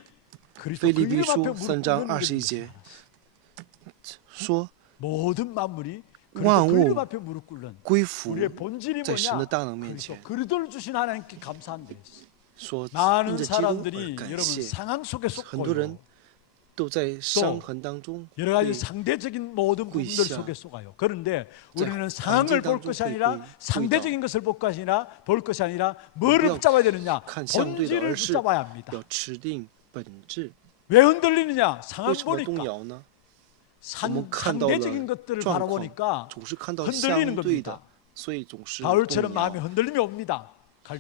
그리스도 腓 그 立比 이름 书 앞에 무릎 3章 꿇는 21 것입니다. 节说， 모든 만물이 그리스도万 그 物 이름 앞에 무릎 꿇는 归服 우리의 본질이 在神的 뭐냐? 大能面 그리스도 前， 그리스도를 주신 하나님께 감사한데 说 많은 因着基督而 사람들이 感 여러분 谢。 상황 속에 很多人 속고요. 都在伤痕当中， 여러 가지 对 상대적인 모든 부분들跪下 속에 속아요. 그런데 자, 우리는 상황을 볼 반증 것이 당중 아니라跪- 상대적인 것을 볼 것이 아니라 뭐를 不要 붙잡아야 되느냐? 看相对的， 본질을 而是 붙잡아야 합니다. 要持定本质。 왜 흔들리느냐? 为 상황 什么动 보니까 摇呢？我们 상, 看到了 상대적인 것들을 状况， 바라보니까 总是看到 흔들리는 相对的 겁니다. ，所以总是 바울처럼 动 마음이 摇， 흔들림이 옵니다.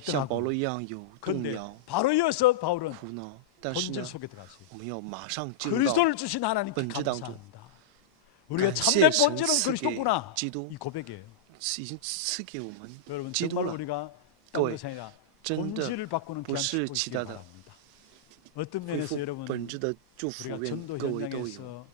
像保 갈등하고. 罗一样有动 그런데 摇、 바로 이어서 바울은 苦恼。但是 본질 呢， 속에 들어가지. 我们要马上进入到 그리스도를 주신 하나님께 본질 당중. 감사합니다. 우리가 感 참된 谢神 본질은 赐给 그리스도구나. 基督， 이 고백이에요. 已经赐给我们 여러분 基督 정말 了。 우리가 各位， 딴 것이 아니라 真的 본질을 바꾸는 不 귀한 是 축복이 其 있기를 他的， 바랍니다. 어떤 恢 면에서 复 여러분 本质的祝福 우리가 愿 전도 各位都有。 현장에서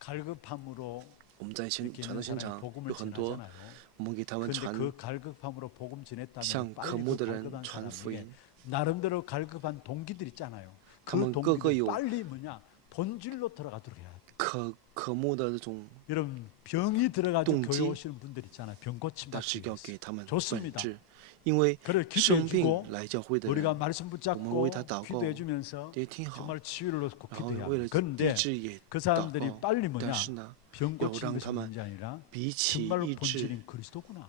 갈급함으로 我们在传 이렇게 道 있는 现 사람이 场 복음을 有很多， 전하잖아요. 我们给他们 그런데 传 그 갈급함으로 복음 전했다면 向 빨리 渴 그 慕的人 갈급한 传福 사람에게 音。 나름대로 갈급한 동기들 있잖아요. 그 他们各个 동기들 有 빨리 뭐냐 본질로 들어가도록 해야 돼. 渴慕的这种， 여러분 병이 들어가지고 동기. 교회 오시는 분들 있잖아요. 병 고침 但 받기 是要 위해서. 给他们 좋습니다 本质，因为 그래 生 기도해 病 주고 来教会的 우리가 人 말씀 我们 붙잡고 为他祷告 기도해 주면서 也挺好， 정말 치유를 얻고 然后 기도해야 为 돼. 了 그런데 医治也 그 祷 사람들이 告。 빨리 뭐냐 但是呢， 병 고치는 여랑 것이 타만 문제 아니라 比起 정말로 医治， 본질인 그리스도구나.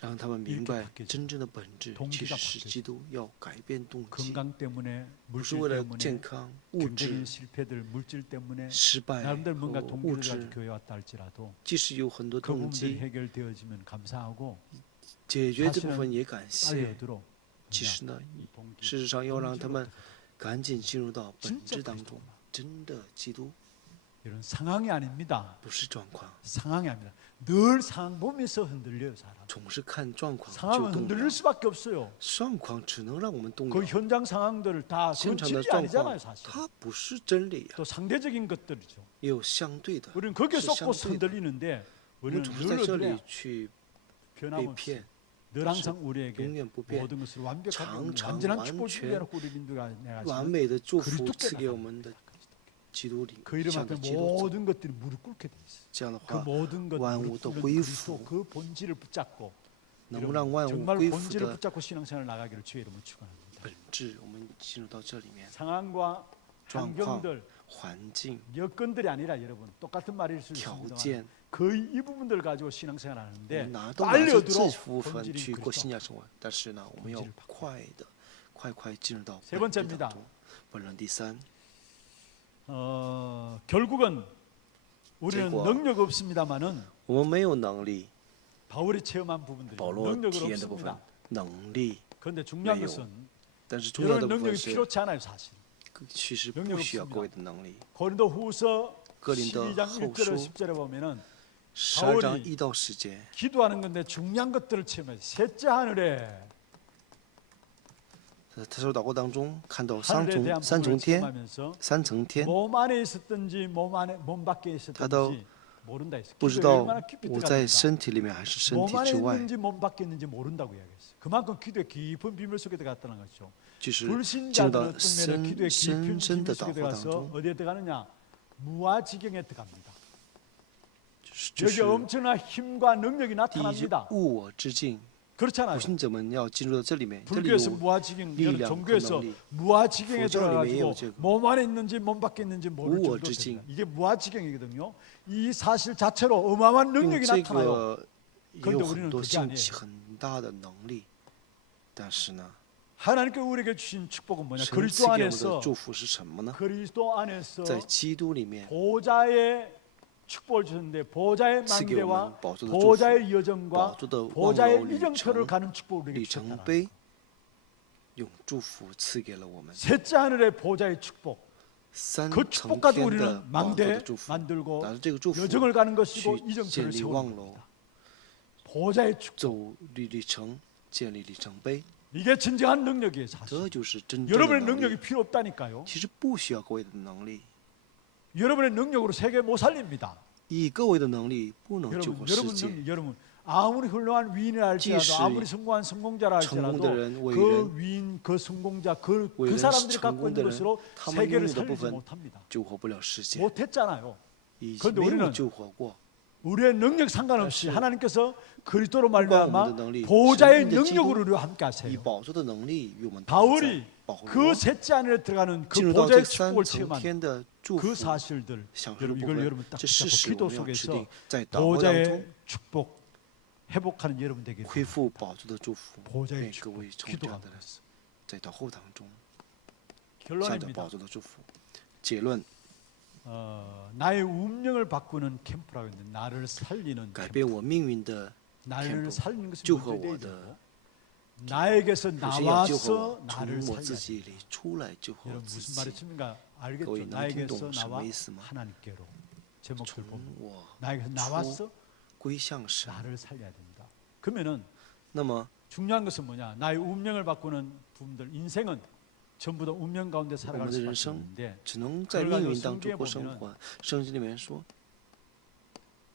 让他们明白 바뀌어져. 真正的本质 동기가 其实是 바뀌어져. 基督要改变动机， 건강 때문에 不是 물질 为了 때문에 健康、物 경제적인 质、 실패들 물질 때문에 失败 나름대로 和 뭔가 物 동기를 质 가지고 교회 왔다 할지라도 即使有很多 그 动 부분들이 机， 해결되어지면 감사하고 解决这 사실은 部分也感 빨리 谢。 얻도록 其实呢， 이 동기, 事实上要让他们 동기를 赶紧进入到本 진짜 质当中 그리스도구나. 。真的，基督 이런 상황이 아닙니다. 不是状况， 상황이 아닙니다. 늘 상황 보면서 흔들려요 사람. 总是看状况就 상황은 动摇 흔들릴 。 수밖에 없어요. 状况只能让我们动 그 摇， 현장 상황들을 다 现 그건 场的 진리 状 아니잖아요 况 사실. 它不是真理呀、 또 상대적인 것들이죠. 也有相对的。 우리는 거기에 是 쏙고 相对的， 흔들리는데 我们 우리는 总是在 늘 这里 얻으려 去被 변함없이 骗， 늘 항상 우리에게 永远不变， 모든 것을 완벽하게 장 완전한 완 축복을 전 준비해놓고 우리 민두가 完 내가 美的祝 그리스도 福 께 赐给 나가는 我们的基督里 그 이름 向 앞에 着基督走。 모든 것들이 무릎 꿇게 돼 있어. 这样的 그 话， 모든 것万物 무릎 都 꿇는 归 그리스도 服， 그 본질을 붙잡고 能让万物 정말 归服 본질을 的 붙잡고 신앙생활을 나가기를 주의 이름으로 축원합니다. 本质，我们进入到这里面， 상황과 状况、 환경들, 环境、 여건들이 아니라 여러분 똑같은 말일 수 条 있습니다. 件， 거의 이 부분들을 가지고 신앙생활 我 하는데 们拿都 빨리 拿着这 얻도록 部分 본질인 去过 그리스도. 信仰生活，但是呢，我们要 본질을 바꿔. 快进入到 세 本质 번째입니다. 当中。本论第三， 결국은 우리는 결과. 능력 없습니다만은 我们没有能力， 바울이 체험한 부분들이 保罗 능력은 体验的部分 없습니다. 能力， 그런데 중요한 매요. 것은 但是重要的 여러분 部分 능력이 是， 필요치 않아요 사실. 其实 능력 不需要 없습니다. 各位的能力。 고린도후서 哥林多 12장 后 1절에 书 10절에 보면은 12章 바울이 1到10节， 기도하는 건데 중요한 것들을 체험해. 셋째 하늘에 他说祷告当中看到三 하늘에 대한 重三 부분을 重天， 체험하면서 三层天， 몸 안에 있었든지 몸 밖에 다도 있었든지 모른다 했어요. 不知 기도에 道 얼마나 깊이 我在 들어갔는가. 身体里面还是身 몸 体 안에 之外， 있는지 몸 밖에 있는지 모른다고 이야기했어요. 그만큼 기도의 깊은 비밀 속에 들어갔다는 거죠. 就是进入 불신자들은 到 어떤 면에 深 기도의 깊은 深深 비밀 的 속에 祷告当 들어가서 中， 어디에 들어가느냐? 무아지경에 들어갑니다. 就 여기 是 엄청난 힘과 능력이 第一 나타납니다. 物我之境， 그렇잖아요. 不信者们要进入到这里面，这里 불교에서 有 무아지경, 리 여러분 량 종교에서 그能力 무아지경에佛教里面也有 들어가지고 这个 몸 안에 있는지 몸 밖에 있는지 모를 우어 정도로 지경. 됩니다. 이게 무아지경이거든요. 이 사실 자체로 어마어마한 用 능력이 这 나타나요. 个也 그런데 有 우리는 很多 그게 兴 아니에요. 起很大的能力，但是呢， 하나님께 우리에게 주신 축복은 뭐냐? 神 그리스도 赐给我们的 안에서 祝福是什么呢？ 그리스도 안에서 在基督里面 보좌의 축복을 주셨는데 보좌의 赐给我 망대와 们宝座的祝福， 보좌의 여정과 宝座的望 보좌의 楼里 이정표를 程 가는 축복을 里 우리에게 程 주셨다. 碑，用祝福赐给了我们 셋째 하늘의 보좌의 축복. 三 그 层 축복 가지고 天的 우리는 宝座的 망대 祝福， 만들고 拿着这个祝福 여정을 가는 것이고 去 이정표를 建立 세우는 望楼， 겁니다. 보좌의 축복. 走里程，建立里程碑， 이게 진정한 능력이에요, 사실. 这就是真正的 여러분의 能力 능력이 。 필요 없다니까요. 其实不需要各位的能力， 여러분의 능력으로 세계 못 살립니다. 以各位的能力不能救活世 여러분 界。 능력, 여러분 아무리 훌륭한 위인이라 할지라도即使 아무리 성공한 성공자라 할지라도 성공의 人, 그 위인, 위인, 그 성공자, 그 伟人 사람들이 갖고 있는 成功的人 것으로 他们 세계를 拥有的部 살리지 分 못합니다. 救活不了世界， 못했잖아요. 已经 그런데 没有 우리는 救活过。 우리의 능력 상관없이 但是 하나님께서 그리스도로 不管我们的 말미암아 能力， 보좌의 神的基督 능력으로 우리와 함께 以 하세요. 宝座的能力与我们同在。 바울이 保罗 그 셋째 안에 들어가는 进 그 入到 보좌의 这三 축복을 层 체험한 天的祝 그 福， 사실들 享受的 여러분 部 이걸 分 여러분 ，딱 这事 붙잡고 实我 기도 们要持 속에서 定，在祷告当中 보좌의 축복 회복하는 여러분 되기를 恢复宝座的祝福。 보좌의 愿各 축복 位从这 기도가 样的人 그랬어. 在祷告当中向着 결론입니다. 宝座的祝福。结论： 나의 운명을 바꾸는 캠프라고 했는데 나를 살리는 改 캠프. 变我命运的 나를 캠프. 살리는 것이 救活 먼저 我 돼야 的 되고 나에게서 首先要救活 나와서 我， 나를 从我 살려야 自 돼. 己里出来救活我 여러분 自 무슨 己。 말인가 알겠죠? 거의 나에게서 남听懂 나와 什么意思吗？ 하나님께로 제목을 从 보면 我 나에게서 나와서 归向神。 나를 살려야 된다. 그러면은 那么 중요한 것은 뭐냐? 나의 운명을 바꾸는 부분들 인생은 전부 다 운명 가운데 살아갈 우리의 수밖에 인생. 없는데 只能在 그걸 命 가지고 运当中 성경에 过生 보면은 活。圣经里面说，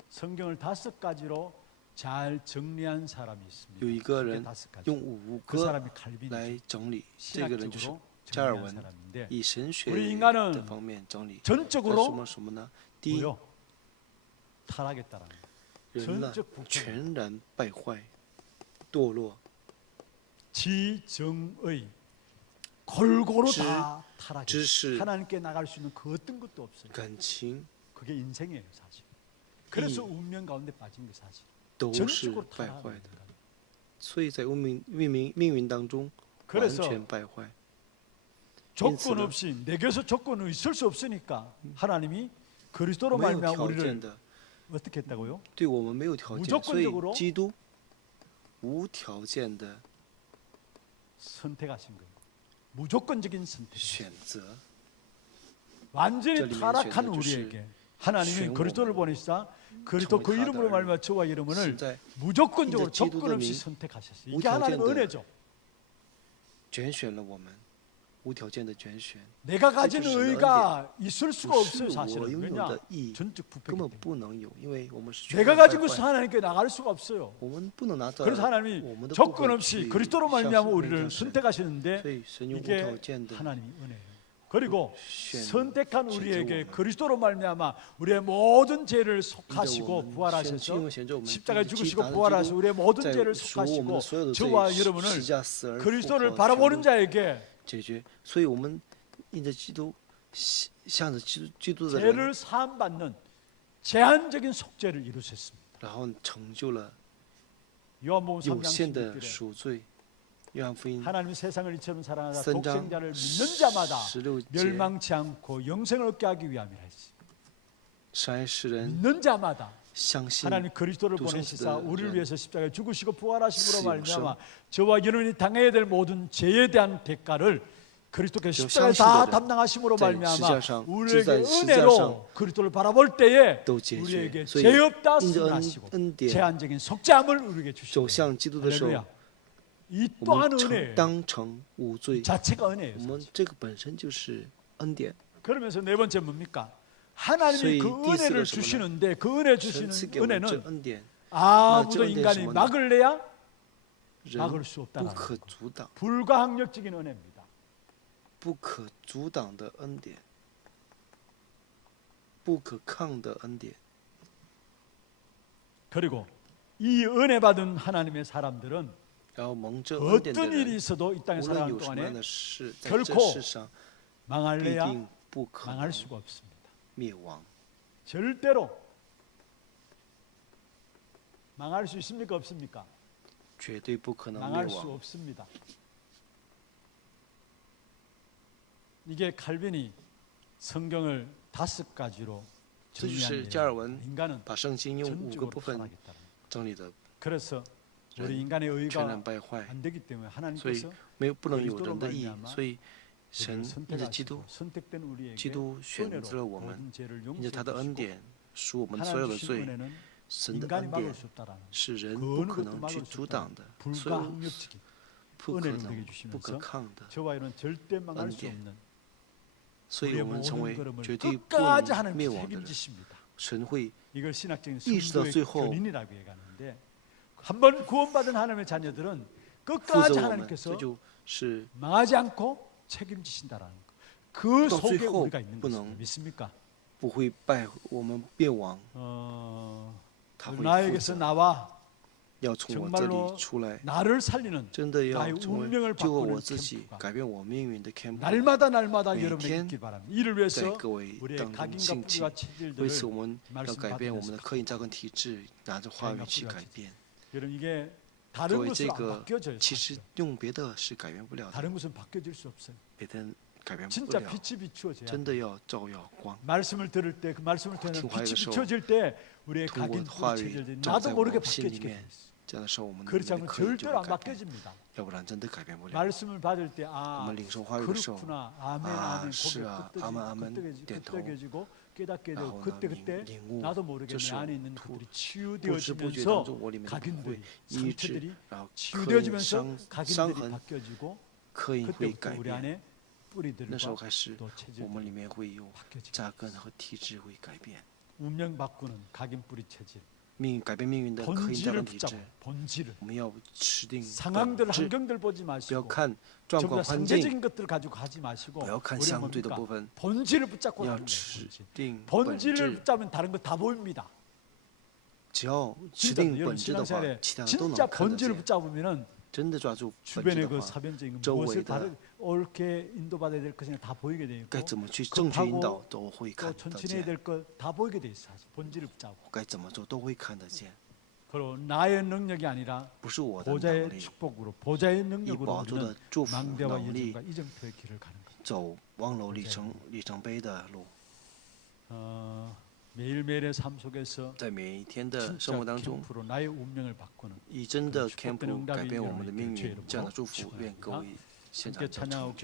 성경을 5가지로 잘 정리한 사람이 있습니다. 有一个 그게 人 5가지. 用5 그 个 사람이 칼빈이죠. 来整理，这个人就是 신학적으로 加尔 정리한 文， 사람인데 以神学 우리 인간은 的方面整理。他说 전적으로 什么呢？第一， 뭐요? 타락했다라는 거예요. 人呢 전적 부패. 全然败坏、堕落， 지정의 골고루 지- 다 타락했어요. 知识、 하나님께 나갈 수 있는 그 어떤 것도 없어요. 感情 그게 인생이에요, 사실. 그래서 운명 가운데 빠진 게 사실. 都是 전적으로 败坏 타락하는 的。 인간. 所以在命运当中完 그래서 全败坏。 조건 없이 내게서 조건은 있을 수 없으니까 하나님이 그리스도로 没有 말미암아 条件 우리를 的， 어떻게 했다고요? 对我们没有条件，所 무조건적으로 以基督无条件的 선택하신 거예요. 무조건적인 선택. 选择。 완전히 저리 타락한 면세는 우리에게 하나님이选我 그리스도를 们 보내시사 그리스도 그 정말 이름으로 다들 말미암아 저와 이름을 现在 무조건적으로 인자 조건 없이 기도도 선택하셨어요. 이게 하나님의 무条件的 은혜죠. 拣选了我们，无条件的拣选， 내가 가진 그것이 은혜인데 의가 있을 수가 不 없어요. 是我 사실은. 拥有 왜냐? 的义， 전적 根 부패기 本 때문에. 不能有，因为我们是全 내가 然败 가진 것을 坏， 하나님께 나갈 수가 없어요. 我们不能拿着 그래서 我 하나님이 们的部 조건 分 없이 去 그리스도로 向 말미암아 神 우리를 向神， 선택하시는데 所以神用无 이게 条件的 하나님의 은혜예요. 그리고 신- 선택한 신조 우리에게 오면. 그리스도로 말미암아 우리의 모든 죄를 因 속하시고 我们 부활하셔서 因为显着我们 십자가에 一起 죽으시고 打的基 부활하셔서 督 우리의 모든 在 죄를 赎我们 속하시고 的所有的 저와 罪， 여러분을 十架死而复 그리스도를 活，全 바라보는 部 자에게 解决。所以我们因着基督，向着基督的人， 죄를 사함받는 제한적인 속죄를 이루셨습니다. 然后成就了 요한복음 有 3장 限的 16절에 赎罪。约翰福音 하나님이 세상을 이처럼 사랑하사 3장 독생자를 믿는 자마다 16节， 멸망치 않고 영생을 얻게 하기 위함이라 했어요. 是爱世人 믿는 자마다 相信 하나님 그리스도를 또 보내시사 성도들 우리를 은 위해서 십자가에 죽으시고 부활하심으로 쓰임으로 말미암아 저와 여러분이 당해야 될 모든 죄에 대한 대가를 그리스도께서 저 십자가에 다 상실들은 담당하심으로 在 말미암아 十架上 우리에게 就在十架 은혜로 上 그리스도를 바라볼 때에 都解决 우리에게 所以 죄 없다 因着 승하시고 恩典 제한적인 속죄함을 우리에게 走 주시고 向基督的时候， 할렐루야. 이 我 또한 们 은혜예요. 当成无罪。 자체가 은혜예요. 我们这个本身就是恩典。 그러면서 네 번째 뭡니까? 하나님이 소위 그 은혜를 디스가 주시는데 그 은혜 神 주시는 赐给我们这 은혜는 恩典， 아무도 저 은혜 인간이什么呢？ 막을래야 人 막을 수 不 없다는 可阻挡、 불가항력적인 은혜입니다. 不可阻挡的恩典，不可抗的恩典。 그리고 이 은혜 받은 하나님의 사람들은 然后蒙这恩典的 어떤 일이 人， 있어도 이 땅에 无论 살아가는 有什么样 동안에 的事，在 결코 这世上必 망할래야 定不可 망할 能 수가 없습니다. 灭亡。 절대로 망할 수 있습니까? 없습니까? 绝对不可能灭 망할 수 亡。 없습니다. 이게 칼빈이 성경을 5가지로 这就 정리한 是加尔文 인간은 把圣经用5个 전적으로 部分 타락했다는 거예요. 整理的 그래서 우리 人 인간의 全 의가 然败坏， 안 되기 때문에 所以 하나님께서 没有不能有 그리스도로 人的义， 말미암아 所以 우리를 神因着基督 선택하시고 ， 선택된 우리에게 基督选择 은혜로 了我们， 모든 죄를 因着他的恩 용서해 典赎我 주시고 们所有 하나님 的 주신 罪。 은혜는 神的 인간이 恩 막을 典 수 없다라는 是人 그 不 어느 可 것도 能 막을 去 수 阻挡 없다는 的，所有 불가항력적인 不可 은혜를 能 우리에게 不 주시면서 可抗的。 저와 이런 절대 망할 수 恩典 없는 所以 우리의 我们成 모든 为 걸음을 绝对不 끝까지 能 하나님 灭亡的人。 책임지십니다. 神会 이걸 신학적인 意识到 성도의 最后 견인이라고 얘기하는데 한번 구원받은 하나님의 자녀들은 负 끝까지 责我们， 하나님께서 这就是 망하지 않고 책임지신다라는 거. 그 到最 속에 后 우리가 있는 不 것입니다. 能 믿습니까? 不会败我们灭亡，他会负 나에게서 责， 나와 要从我这 정말로 里出来， 나를 살리는 真的要 나의 成为 운명을 救我 바꾸는 自己， 캠프가 改变我命运的 camp， 날마다每 여러분이 天 있길 바랍니다. 이를 在 위해서 各位 우리의 当中 각인과 兴起。 뿌리와 为 체질들을 此，我们要 말씀 改变我们 받으면서 的刻印扎根体制，拿着话语去改变。 여러분 이게 各 다른 位，这 것으로 안 个 바뀌어져요. 其实 사실은. 用别的是改变不了的， 다른 것은 바뀌어질 수 없어요. 别的改变不 진짜 了。 빛이 비추어져야 真 돼요. 的要照耀光， 말씀을 들을 때 그 말씀을 통해听 빛이 话的时候， 비춰질 때 우리의 通过 각인 话 뿌리 语 체질들이 照 나도 在我 모르게 们心里 바뀌어지게 돼 面 있어요. ，这样的时候我们的 그렇지 里面 않으면 的刻印就 절대로 会 안 改变， 바뀌어집니다. 要不然真的改变不了。 말씀을 받을 때 我 아 们领受话语的时候， 그렇구나 아멘 아, 아멘是啊, 고개 아멘, 아멘, 끄덕여지고 点头. 끄덕여지고 깨닫게 되고 라고 그때 나는 그때领悟 나도 모르게 这 내 是 안에 있는 突 것들이 不知不觉当 치유되어지면서 中，我里面的不 각인들이 会医治 상처들이 ，然后刻印 치유되어지면서 伤 각인들이 痕， 바뀌어지고 刻印会 그때부터 改 우리 变。 안에 那时候 뿌리들과 开始， 또 我们 체질들이 里面会有 바뀌어지게 扎 돼요. 根和体质会改变， 운명 바꾸는 각인 뿌리 체질 命运改变命运的刻印扎 본질을 根体质 붙잡고 ， 본질을 我们要持定 상황들 本质， 환경들 보지 不要 마시고 看状 전부 况 다 环境， 상대적인 것들을 가지고 가지 마시고 不要看 우리는 相对的 뭡니까? 部分， 본질을 붙잡고 要 가는 거예요. 持 본질. 定本 본질을 质。 붙잡으면 다른 거 다 보입니다. 只要持 진짜 定 여러분 本质的话， 신앙생활에 其他的都 진짜 能看得 본질을 见。 붙잡으면은 真的抓住本质 주변의 的 그 话， 사변적인 周围 무엇을 的 바르, 옳게 인도받아야 될 것이 다 보이게 되고 该怎么去正确引导 급하고 都会 또 看得 천천히 해야 见， 될 것 다 보이게 돼 있어. 사실 본질을 붙잡고 该怎么做都会看得见。 그리고 나의 능력이 아니라 不是我的能 보좌의 力， 축복으로 보좌의 以 능력으로 宝座 우리는 的祝福 망대와 能力 예정과 이정표의 길을 가는 것. 走望楼里程碑的路， 매일매일의 삶 속에서 在每一天的生 진짜 活当中， 캠프로 나의 운명을 바꾸는 以真的 축복된 camp 응답이 改变我们的 여러분에게 命 주의 运，这样的 이름으로 祝福愿各 축원합니다. 位现场 함께 都成 찬양하고 就。